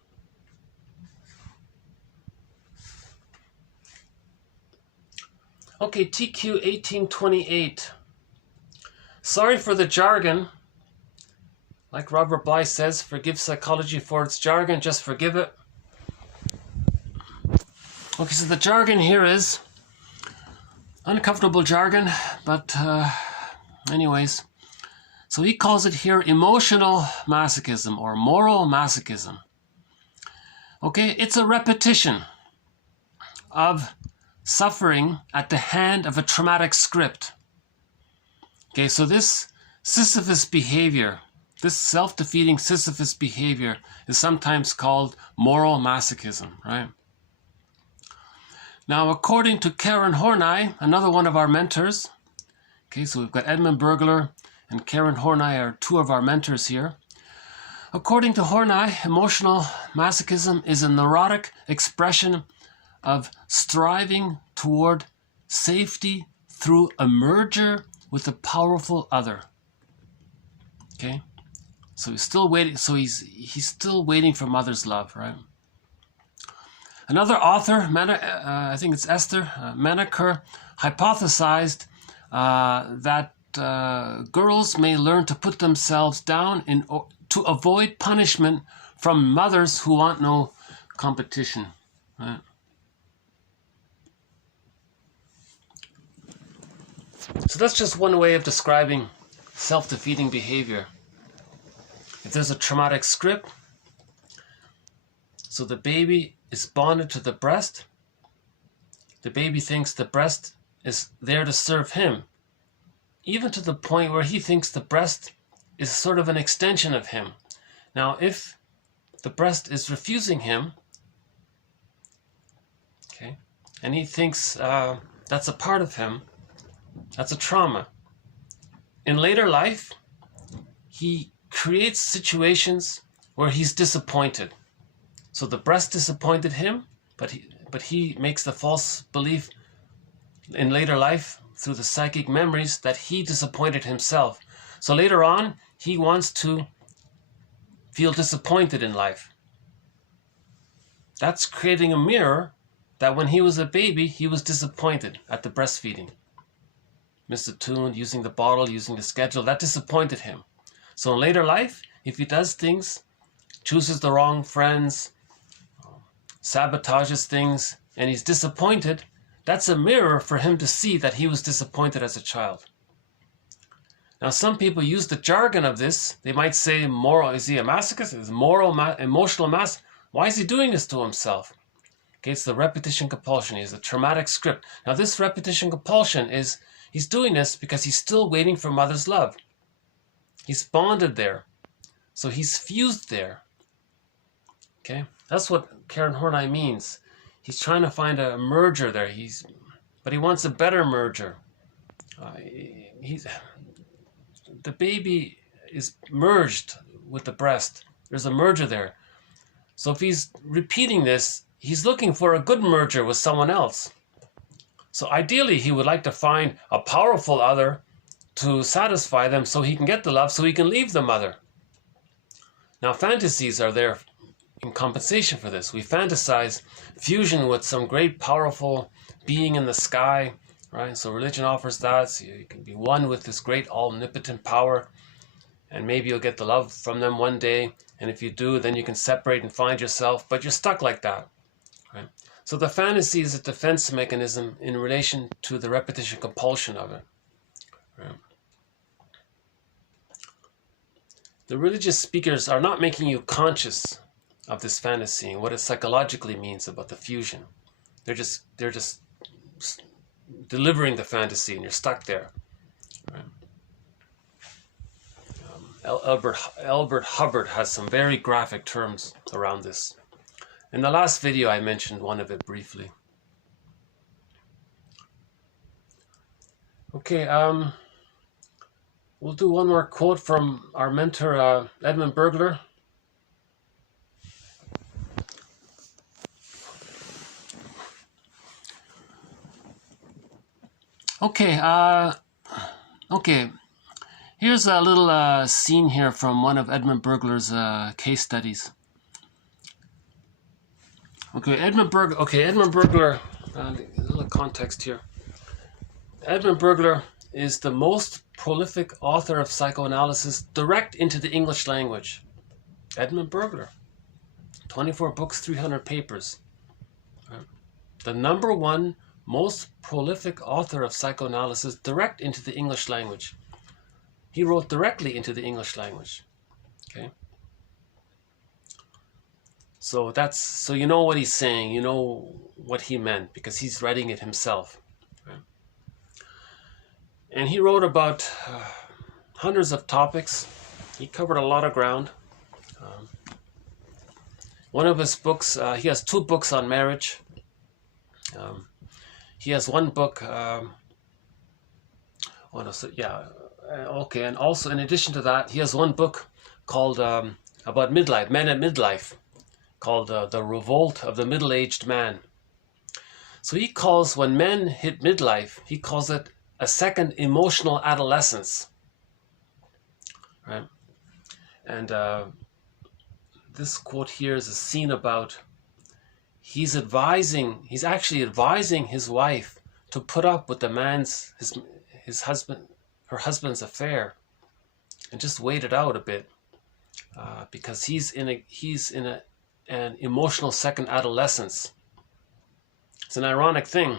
Okay, TQ 1828. Sorry for the jargon. Like Robert Bly says, forgive psychology for its jargon, just forgive it. Okay, so the jargon here is uncomfortable jargon, but anyways. So he calls it here emotional masochism or moral masochism. Okay, it's a repetition of suffering at the hand of a traumatic script. Okay, so this Sisyphus behavior, this self-defeating Sisyphus behavior is sometimes called moral masochism, right? Now, according to Karen Horney, another one of our mentors, okay, so we've got Edmund Bergler and Karen Horney are two of our mentors here. According to Horney, emotional masochism is a neurotic expression of striving toward safety through a merger with a powerful other. Okay, so he's still waiting. So he's still waiting for mother's love, right? Another author, I think it's Esther Maniker, hypothesized that girls may learn to put themselves down to avoid punishment from mothers who want no competition. Right? So that's just one way of describing self-defeating behavior. If there's a traumatic script, so the baby is bonded to the breast, the baby thinks the breast is there to serve him, even to the point where he thinks the breast is sort of an extension of him. Now, if the breast is refusing him, okay, and he thinks that's a part of him, that's a trauma. In later life, he creates situations where he's disappointed. So the breast disappointed him, but he makes the false belief in later life through the psychic memories that he disappointed himself. So later on, he wants to feel disappointed in life. That's creating a mirror that when he was a baby, he was disappointed at the breastfeeding. Missed the tune, using the bottle, using the schedule, that disappointed him. So in later life, if he does things, chooses the wrong friends, sabotages things, and he's disappointed, that's a mirror for him to see that he was disappointed as a child. Now, some people use the jargon of this. They might say, is he a masochist? Is emotional mass? Why is he doing this to himself? Okay, it's the repetition compulsion. He has a traumatic script. Now, this repetition compulsion is, he's doing this because he's still waiting for mother's love. He's bonded there. So he's fused there. Okay, that's what Karen Horney means. He's trying to find a merger there. But he wants a better merger. The baby is merged with the breast. There's a merger there. So if he's repeating this, he's looking for a good merger with someone else. So ideally, he would like to find a powerful other to satisfy them so he can get the love, so he can leave the mother. Now, fantasies are there in compensation for this. We fantasize fusion with some great powerful being in the sky, right? So religion offers that. So you can be one with this great omnipotent power, and maybe you'll get the love from them one day. And if you do, then you can separate and find yourself, but you're stuck like that, right? So the fantasy is a defense mechanism in relation to the repetition compulsion of it, right? The religious speakers are not making you conscious of this fantasy and what it psychologically means about the fusion. They're just delivering the fantasy, and you're stuck there. Right? Albert Hubbard has some very graphic terms around this. In the last video, I mentioned one of it briefly. Okay, we'll do one more quote from our mentor, Edmund Bergler. Okay, here's a little scene here from one of Edmund Bergler's case studies. Edmund Bergler, a little context here. Edmund Bergler is the most prolific author of psychoanalysis direct into the English language. Edmund Bergler, 24 books, 300 papers. The number one most prolific author of psychoanalysis direct into the English language. He wrote directly into the English language. Okay. So you know what he's saying, you know what he meant, because he's writing it himself. Right? And he wrote about hundreds of topics. He covered a lot of ground. One of his books, he has 2 books on marriage. He has one book, and also in addition to that, he has one book called about midlife, men at midlife, called The Revolt of the Middle-Aged Man. So he calls, when men hit midlife, he calls it a second emotional adolescence. Right? And this quote here is a scene about he's actually advising his wife to put up with the man's, his husband, her husband's affair and just wait it out a bit, because he's in an emotional second adolescence. It's an ironic thing.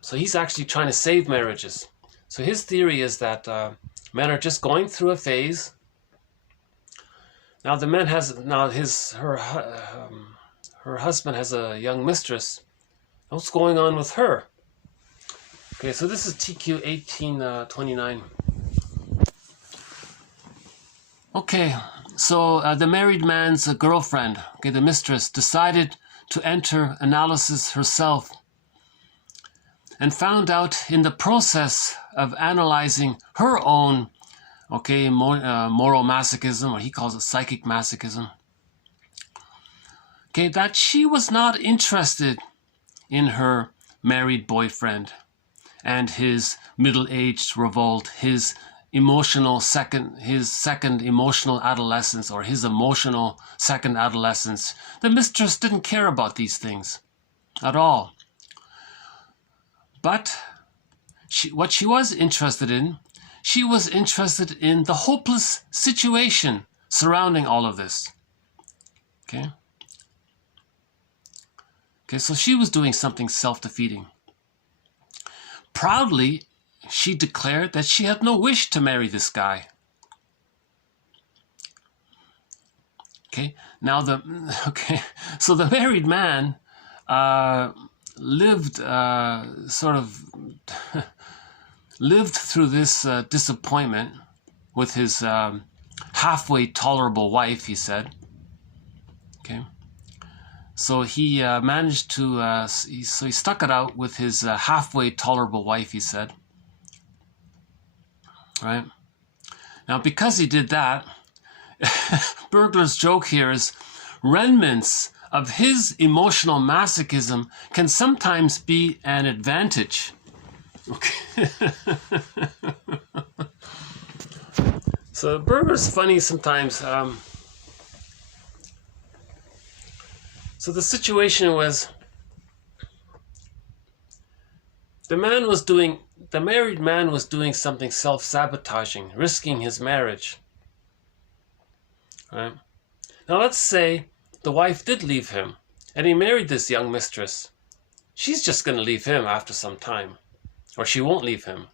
So he's actually trying to save marriages. So his theory is that men are just going through a phase. Now the man has her husband has a young mistress. What's going on with her? Okay, so this is TQ 1829. Okay, so the married man's girlfriend, okay, the mistress, decided to enter analysis herself and found out in the process of analyzing her own, okay, moral masochism, or he calls it psychic masochism, okay, that she was not interested in her married boyfriend and his middle-aged revolt, his second emotional adolescence, or his emotional second adolescence. The mistress didn't care about these things at all. But what she was interested in, she was interested in the hopeless situation surrounding all of this. Okay? Okay, so she was doing something self-defeating. Proudly, she declared that she had no wish to marry this guy. Okay, now so the married man lived through this disappointment with his halfway tolerable wife, he said. Okay, so he managed to he stuck it out with his halfway tolerable wife, he said. Right? Now, because he did that, Bergler's joke here is remnants of his emotional masochism can sometimes be an advantage. Okay. So Bergler's funny sometimes. So the situation was, the married man was doing something self-sabotaging, risking his marriage. Right? Now let's say the wife did leave him, and he married this young mistress. She's just going to leave him after some time, or she won't leave him.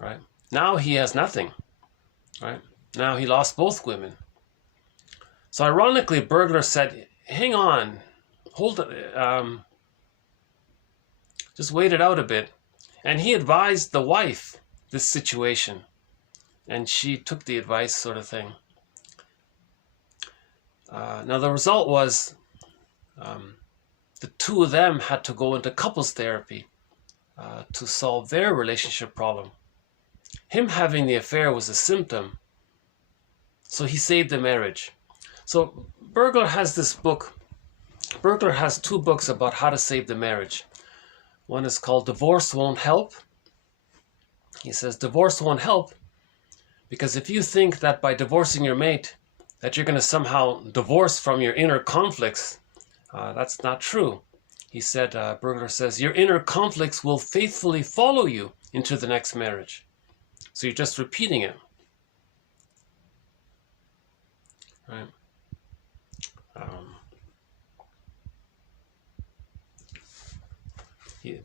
Right? Now he has nothing. Right? Now he lost both women. So ironically, Bergler said, hang on, hold it, just wait it out a bit. And he advised the wife this situation, and she took the advice, sort of thing. Now the result was the two of them had to go into couples therapy to solve their relationship problem. Him having the affair was a symptom, so he saved the marriage. So Bergler has this book. Bergler has two books about how to save the marriage. One is called Divorce Won't Help. He says divorce won't help because if you think that by divorcing your mate that you're going to somehow divorce from your inner conflicts, that's not true. He said, Bergler says, your inner conflicts will faithfully follow you into the next marriage. So you're just repeating it. Right?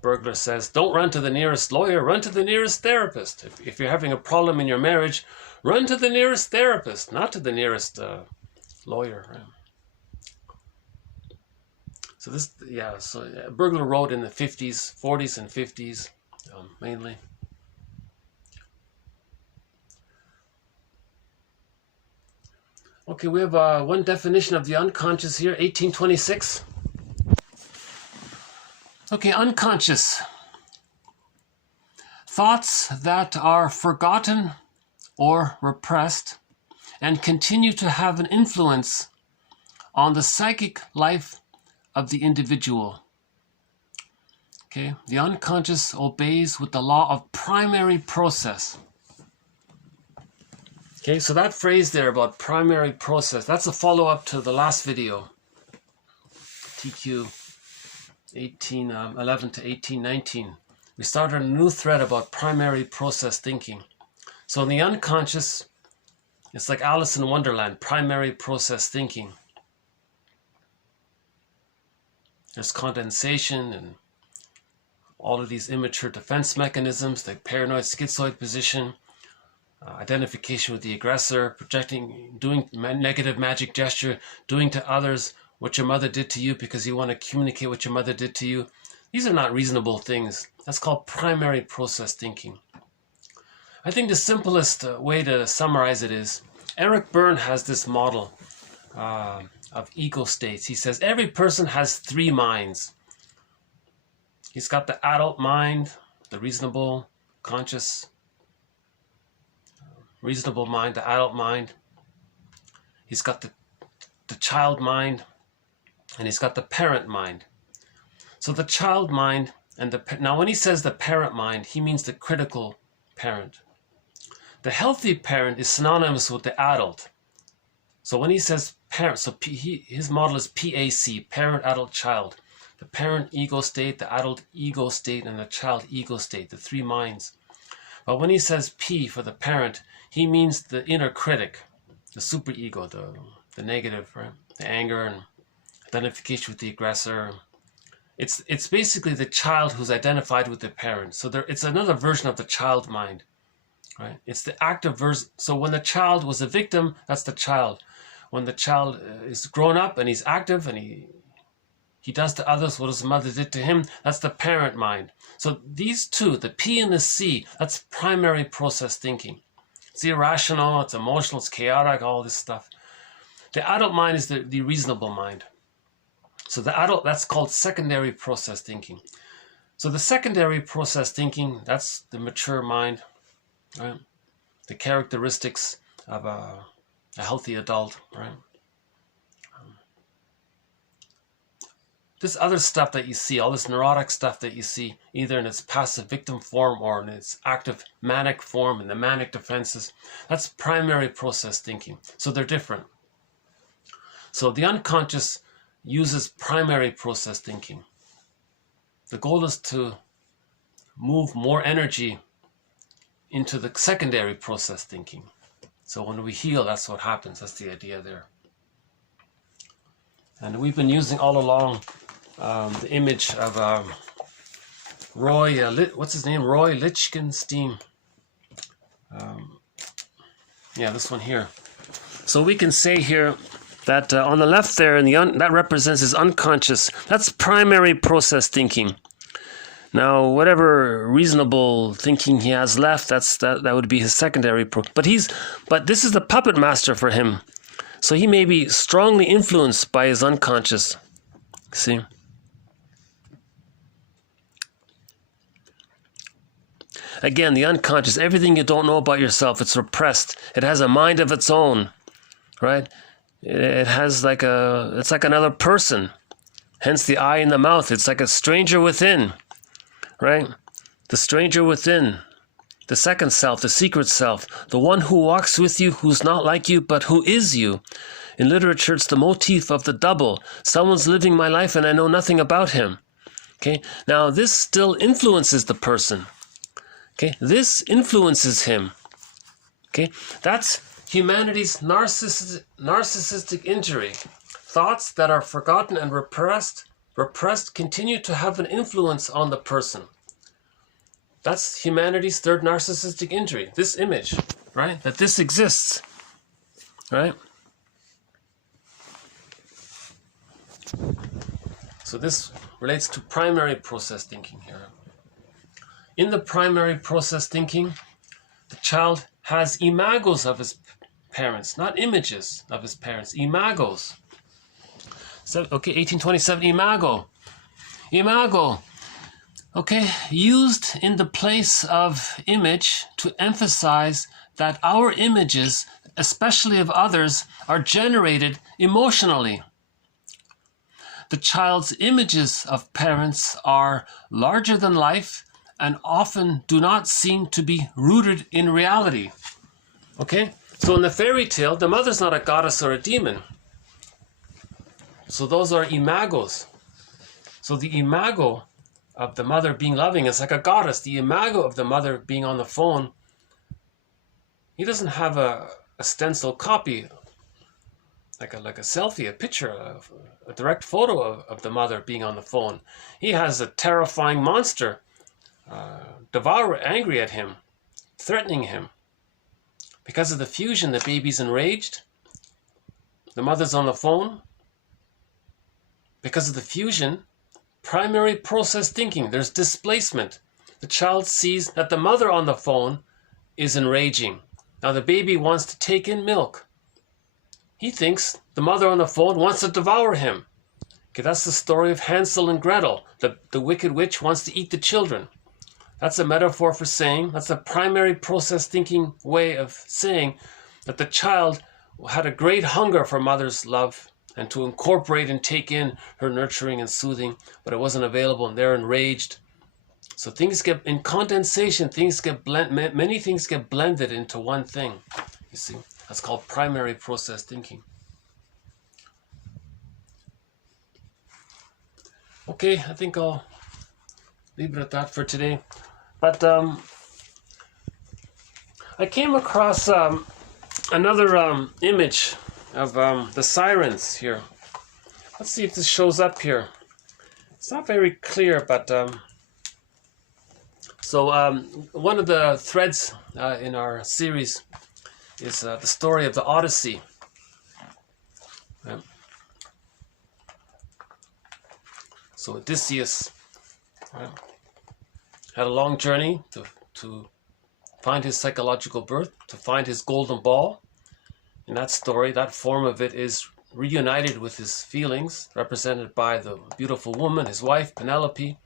Bergler says, don't run to the nearest lawyer, run to the nearest therapist. If you're having a problem in your marriage, run to the nearest therapist, not to the nearest lawyer. Right? So Bergler wrote in the 40s and 50s, mainly. Okay, we have one definition of the unconscious here, 1826. Okay, unconscious. Thoughts that are forgotten or repressed and continue to have an influence on the psychic life of the individual. Okay, the unconscious obeys with the law of primary process. Okay, so that phrase there about primary process, that's a follow-up to the last video, TQ 1811 to 1819. we started a new thread about primary process thinking. So in the unconscious, it's like Alice in Wonderland, primary process thinking. There's condensation and all of these immature defense mechanisms, the paranoid schizoid position, identification with the aggressor, projecting, doing negative magic gesture, doing to others what your mother did to you because you want to communicate what your mother did to you. These are not reasonable things. That's called primary process thinking. I think the simplest way to summarize it is, Eric Berne has this model of ego states. He says every person has three minds. He's got the adult mind, the reasonable, conscious, reasonable mind, the adult mind. He's got the child mind, and he's got the parent mind. So the child mind and now when he says the parent mind, he means the critical parent. The healthy parent is synonymous with the adult. So when he says parent, so his model is PAC, parent, adult, child. The parent ego state, the adult ego state, and the child ego state, the three minds. But when he says P for the parent, he means the inner critic, the superego, the negative, right? The anger and identification with the aggressor. It's basically the child who's identified with the parent. So it's another version of the child mind, right? It's the active version. So when the child was a victim, that's the child. When the child is grown up and he's active and he does to others what his mother did to him, that's the parent mind. So these two, the P and the C, that's primary process thinking. It's irrational, it's emotional, it's chaotic, all this stuff. The adult mind is the reasonable mind. So the adult, that's called secondary process thinking. So the secondary process thinking, that's the mature mind, right? The characteristics of a healthy adult, right? This other stuff that you see, all this neurotic stuff that you see, either in its passive victim form or in its active manic form, in the manic defenses, that's primary process thinking. So they're different. So the unconscious uses primary process thinking. The goal is to move more energy into the secondary process thinking. So when we heal, that's what happens. That's the idea there. And we've been using all along the image of Roy, what's his name? Roy Lichtenstein. Yeah, this one here. So we can say here that on the left there, that represents his unconscious. That's primary process thinking. Now, whatever reasonable thinking he has left, that would be his secondary. But this is the puppet master for him. So he may be strongly influenced by his unconscious. See? Again, the unconscious, everything you don't know about yourself, it's repressed. It has a mind of its own, right? It has it's like another person. Hence the eye in the mouth. It's like a stranger within, right? The stranger within, the second self, the secret self, the one who walks with you, who's not like you, but who is you. In literature, it's the motif of the double. Someone's living my life and I know nothing about him. Okay, now this still influences the person. Okay, this influences him. Okay, that's humanity's narcissistic injury. Thoughts that are forgotten and repressed continue to have an influence on the person. That's humanity's third narcissistic injury. This image, right? That this exists, right? So this relates to primary process thinking here. In the primary process thinking, the child has imagos of his parents, not images of his parents, imagos. So, okay, 1827, imago. Imago, okay, used in the place of image to emphasize that our images, especially of others, are generated emotionally. The child's images of parents are larger than life and often do not seem to be rooted in reality. Okay? So in the fairy tale, the mother's not a goddess or a demon. So those are imagos. So the imago of the mother being loving. It's like a goddess. The imago of the mother being on the phone. He doesn't have a stencil copy, like a selfie, a picture, a direct photo of the mother being on the phone. He has a terrifying monster, angry at him, threatening him. Because of the fusion, the baby's enraged. The mother's on the phone. Because of the fusion, primary process thinking, there's displacement. The child sees that the mother on the phone is enraging. Now the baby wants to take in milk. He thinks the mother on the phone wants to devour him. Okay, that's the story of Hansel and Gretel. The wicked witch wants to eat the children. That's a metaphor for saying, that's a primary process thinking way of saying that the child had a great hunger for mother's love and to incorporate and take in her nurturing and soothing, but it wasn't available and they're enraged. So things get, in condensation, many things get blended into one thing. You see, that's called primary process thinking. Okay, I think I'll leave it at that for today. But I came across another image of the sirens here. Let's see if this shows up here. It's not very clear, but one of the threads in our series is the story of the Odyssey. So Odysseus had a long journey to find his psychological birth, to find his golden ball. In that story, that form of it is reunited with his feelings, represented by the beautiful woman, his wife, Penelope.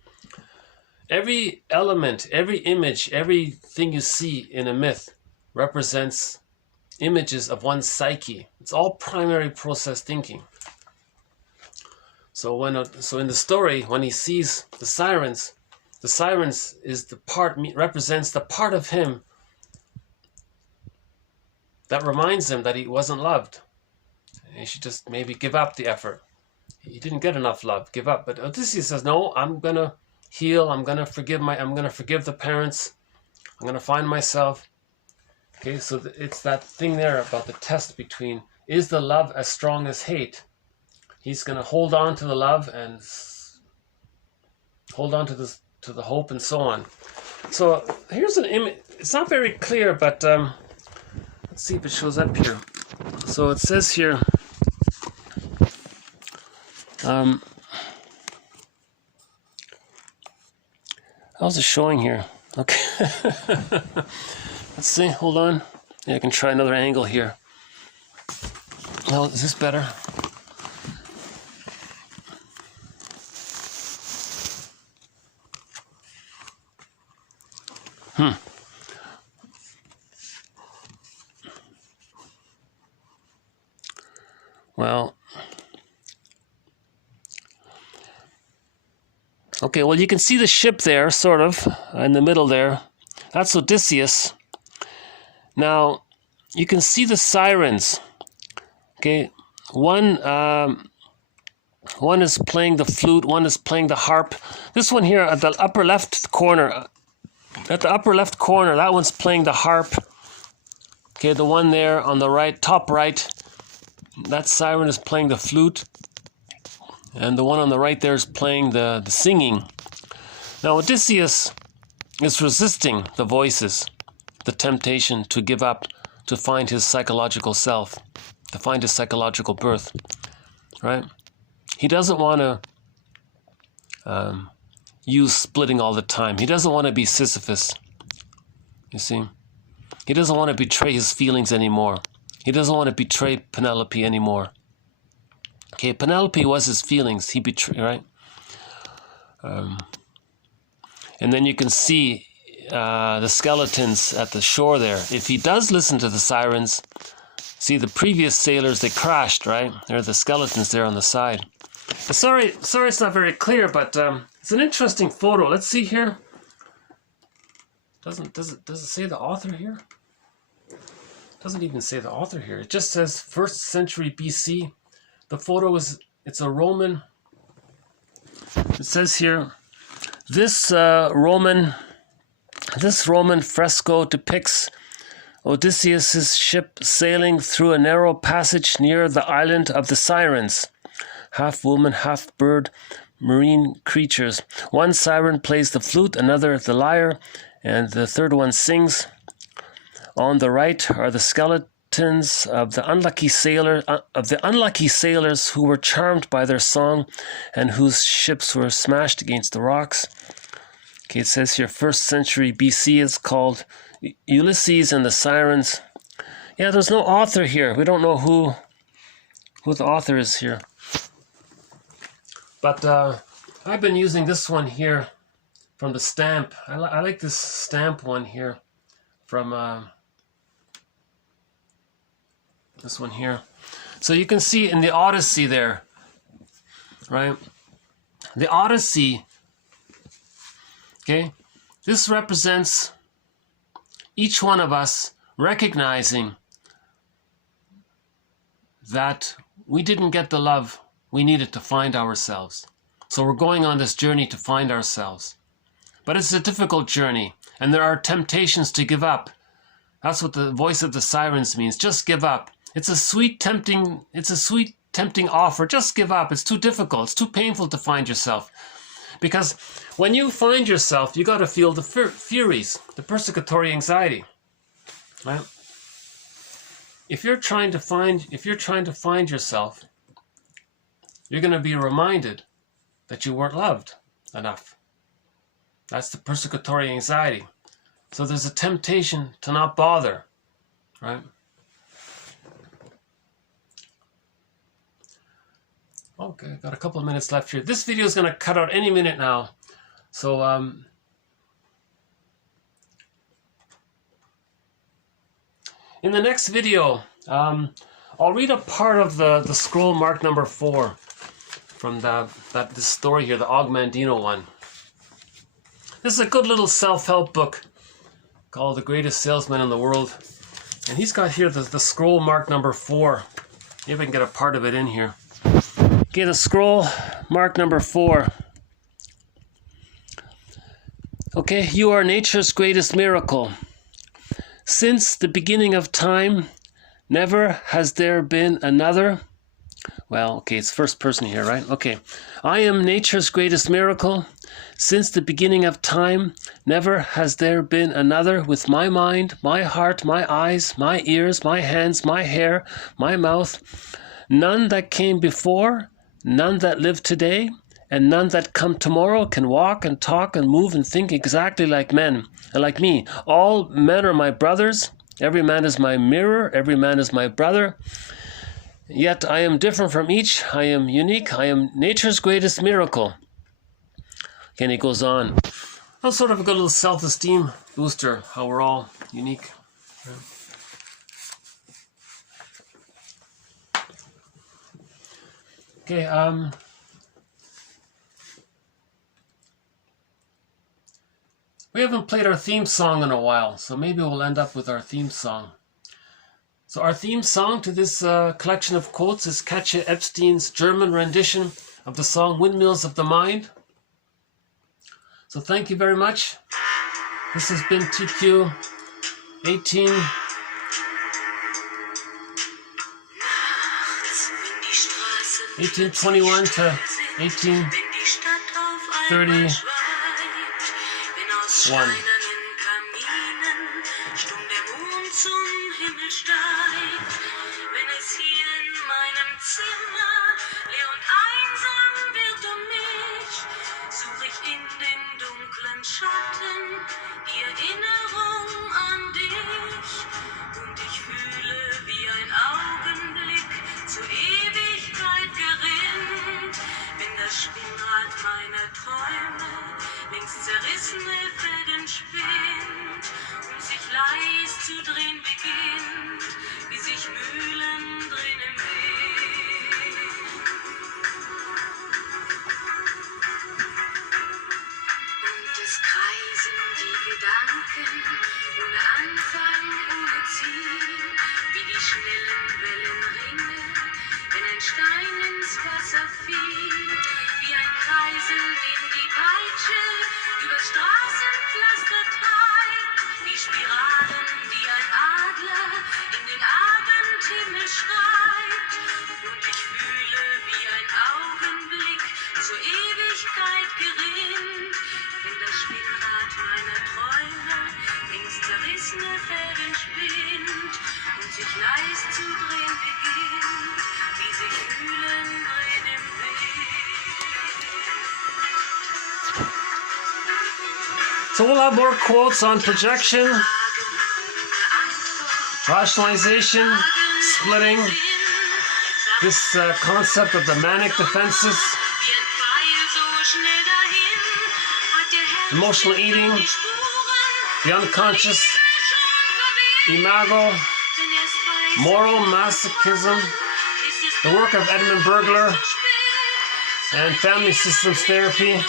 Every element, every image, everything you see in a myth represents images of one's psyche. It's all primary process thinking. So in the story, when he sees the sirens is represents the part of him that reminds him that he wasn't loved. He should just maybe give up the effort. He didn't get enough love, give up. But Odysseus says, no, I'm gonna heal, I'm gonna forgive the parents, I'm gonna find myself. Okay, so it's that thing there about the test between, is the love as strong as hate? He's gonna hold on to the love and hold on to the hope and so on. So here's an image. It's not very clear, but let's see if it shows up here. So it says here, how's it showing here? Okay. Let's see, hold on. Yeah, I can try another angle here. Well, is this better? Well, okay, well, you can see the ship there, sort of, in the middle there. That's Odysseus. Now, you can see the sirens. Okay, one is playing the flute, one is playing the harp. This one here at the upper left corner, that one's playing the harp. Okay, the one there on the right, top right, that siren is playing the flute. And the one on the right there is playing the singing. Now Odysseus is resisting the voices, the temptation to give up, to find his psychological self, to find his psychological birth, right? He doesn't want to use splitting all the time. He doesn't want to be Sisyphus, you see? He doesn't want to betray his feelings anymore. He doesn't want to betray Penelope anymore. Okay, Penelope was his feelings. He betrayed, right? And then you can see the skeletons at the shore there. If he does listen to the sirens, see the previous sailors, they crashed, right? There are the skeletons there on the side. Sorry, it's not very clear, but it's an interesting photo. Let's see here. Does it say the author here? Doesn't even say the author here. It just says 1st century BC. The photo it's a Roman. It says here, This Roman fresco depicts Odysseus' ship sailing through a narrow passage near the island of the Sirens, half woman, half bird, marine creatures. One siren plays the flute, another the lyre, and the third one sings. On the right are the skeletons of the unlucky sailors who were charmed by their song and whose ships were smashed against the rocks. Okay, it says here 1st century BC. It's called Ulysses and the Sirens. Yeah, there's no author here. We don't know who the author is here. But I've been using this one here from the stamp. I like this stamp one here from this one here. So you can see in the Odyssey there, right? The Odyssey, okay, this represents each one of us recognizing that we didn't get the love we needed to find ourselves. So we're going on this journey to find ourselves. But it's a difficult journey, and there are temptations to give up. That's what the voice of the sirens means. Just give up. It's a sweet, tempting offer. Just give up. It's too difficult. It's too painful to find yourself. Because when you find yourself, you got to feel the furies, the persecutory anxiety, right? If you're trying to find yourself, you're going to be reminded that you weren't loved enough. That's the persecutory anxiety. So there's a temptation to not bother, right? Okay, got a couple of minutes left here. This video is going to cut out any minute now. So, in the next video, I'll read a part of the scroll mark number 4 from this story here, the Ogmandino one. This is a good little self-help book called The Greatest Salesman in the World. And he's got here the scroll mark number 4. Maybe I can get a part of it in here. Okay, the scroll mark number 4. Okay, you are nature's greatest miracle. Since the beginning of time, never has there been another. Well, okay, it's first person here, right? Okay. I am nature's greatest miracle. Since the beginning of time, never has there been another with my mind, my heart, my eyes, my ears, my hands, my hair, my mouth. None that came before, none that live today, and none that come tomorrow can walk and talk and move and think exactly like men, like me. All men are my brothers. Every man is my mirror. Every man is my brother. Yet I am different from each. I am unique. I am nature's greatest miracle. And he goes on. That's sort of a good little self-esteem booster, how we're all unique. Okay, we haven't played our theme song in a while, so maybe we'll end up with our theme song. So our theme song to this collection of quotes is Katja Epstein's German rendition of the song Windmills of the Mind. So thank you very much. This has been TQ 1821 to 1831. Schatten, die Erinnerung an dich, und ich fühle, wie ein Augenblick zur Ewigkeit gerinnt, wenn das Spinnrad meiner Träume längst zerrissene Fäden spinnt und sich leis zu drehen beginnt, wie sich Mühlen drehen im Wind. Kreisen die Gedanken, ohne Anfang, ohne Ziel, wie die schnellen Wellenringe, wenn ein Stein ins Wasser fiel, wie ein Kreisel, den die Peitsche über Straßenpflaster treibt, die Spiralen, die ein Adler in den Abendhimmel schreibt. Und ich fühle, wie ein Augenblick zur Ewigkeit gerinnt, wenn das Spinnrad meiner Träume ins zerrissene Fäden spinnt und sich leis zu drehen beginnt, wie sich Mühlen drehen im Wind. So we'll have more quotes on projection, rationalization, splitting, this concept of the Manic Defenses, emotional eating, the unconscious, Imago, moral masochism, the work of Edmund Bergler, and family systems therapy.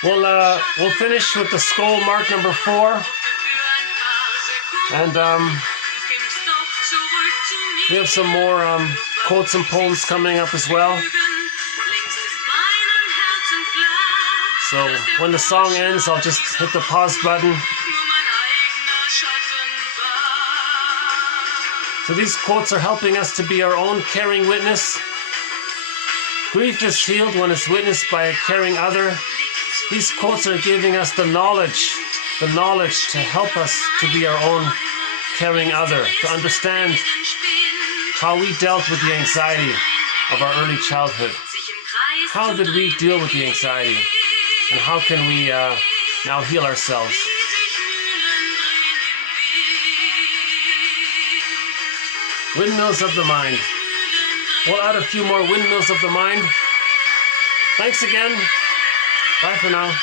We'll finish with the skull mark number 4, and we have some more quotes and poems coming up as well. So when the song ends, I'll just hit the pause button. So these quotes are helping us to be our own caring witness. Grief is healed when it's witnessed by a caring other. These quotes are giving us the knowledge to help us to be our own caring other, to understand how we dealt with the anxiety of our early childhood. How did we deal with the anxiety? And how can we now heal ourselves? Windmills of the mind. We'll add a few more windmills of the mind. Thanks again. Bye for now.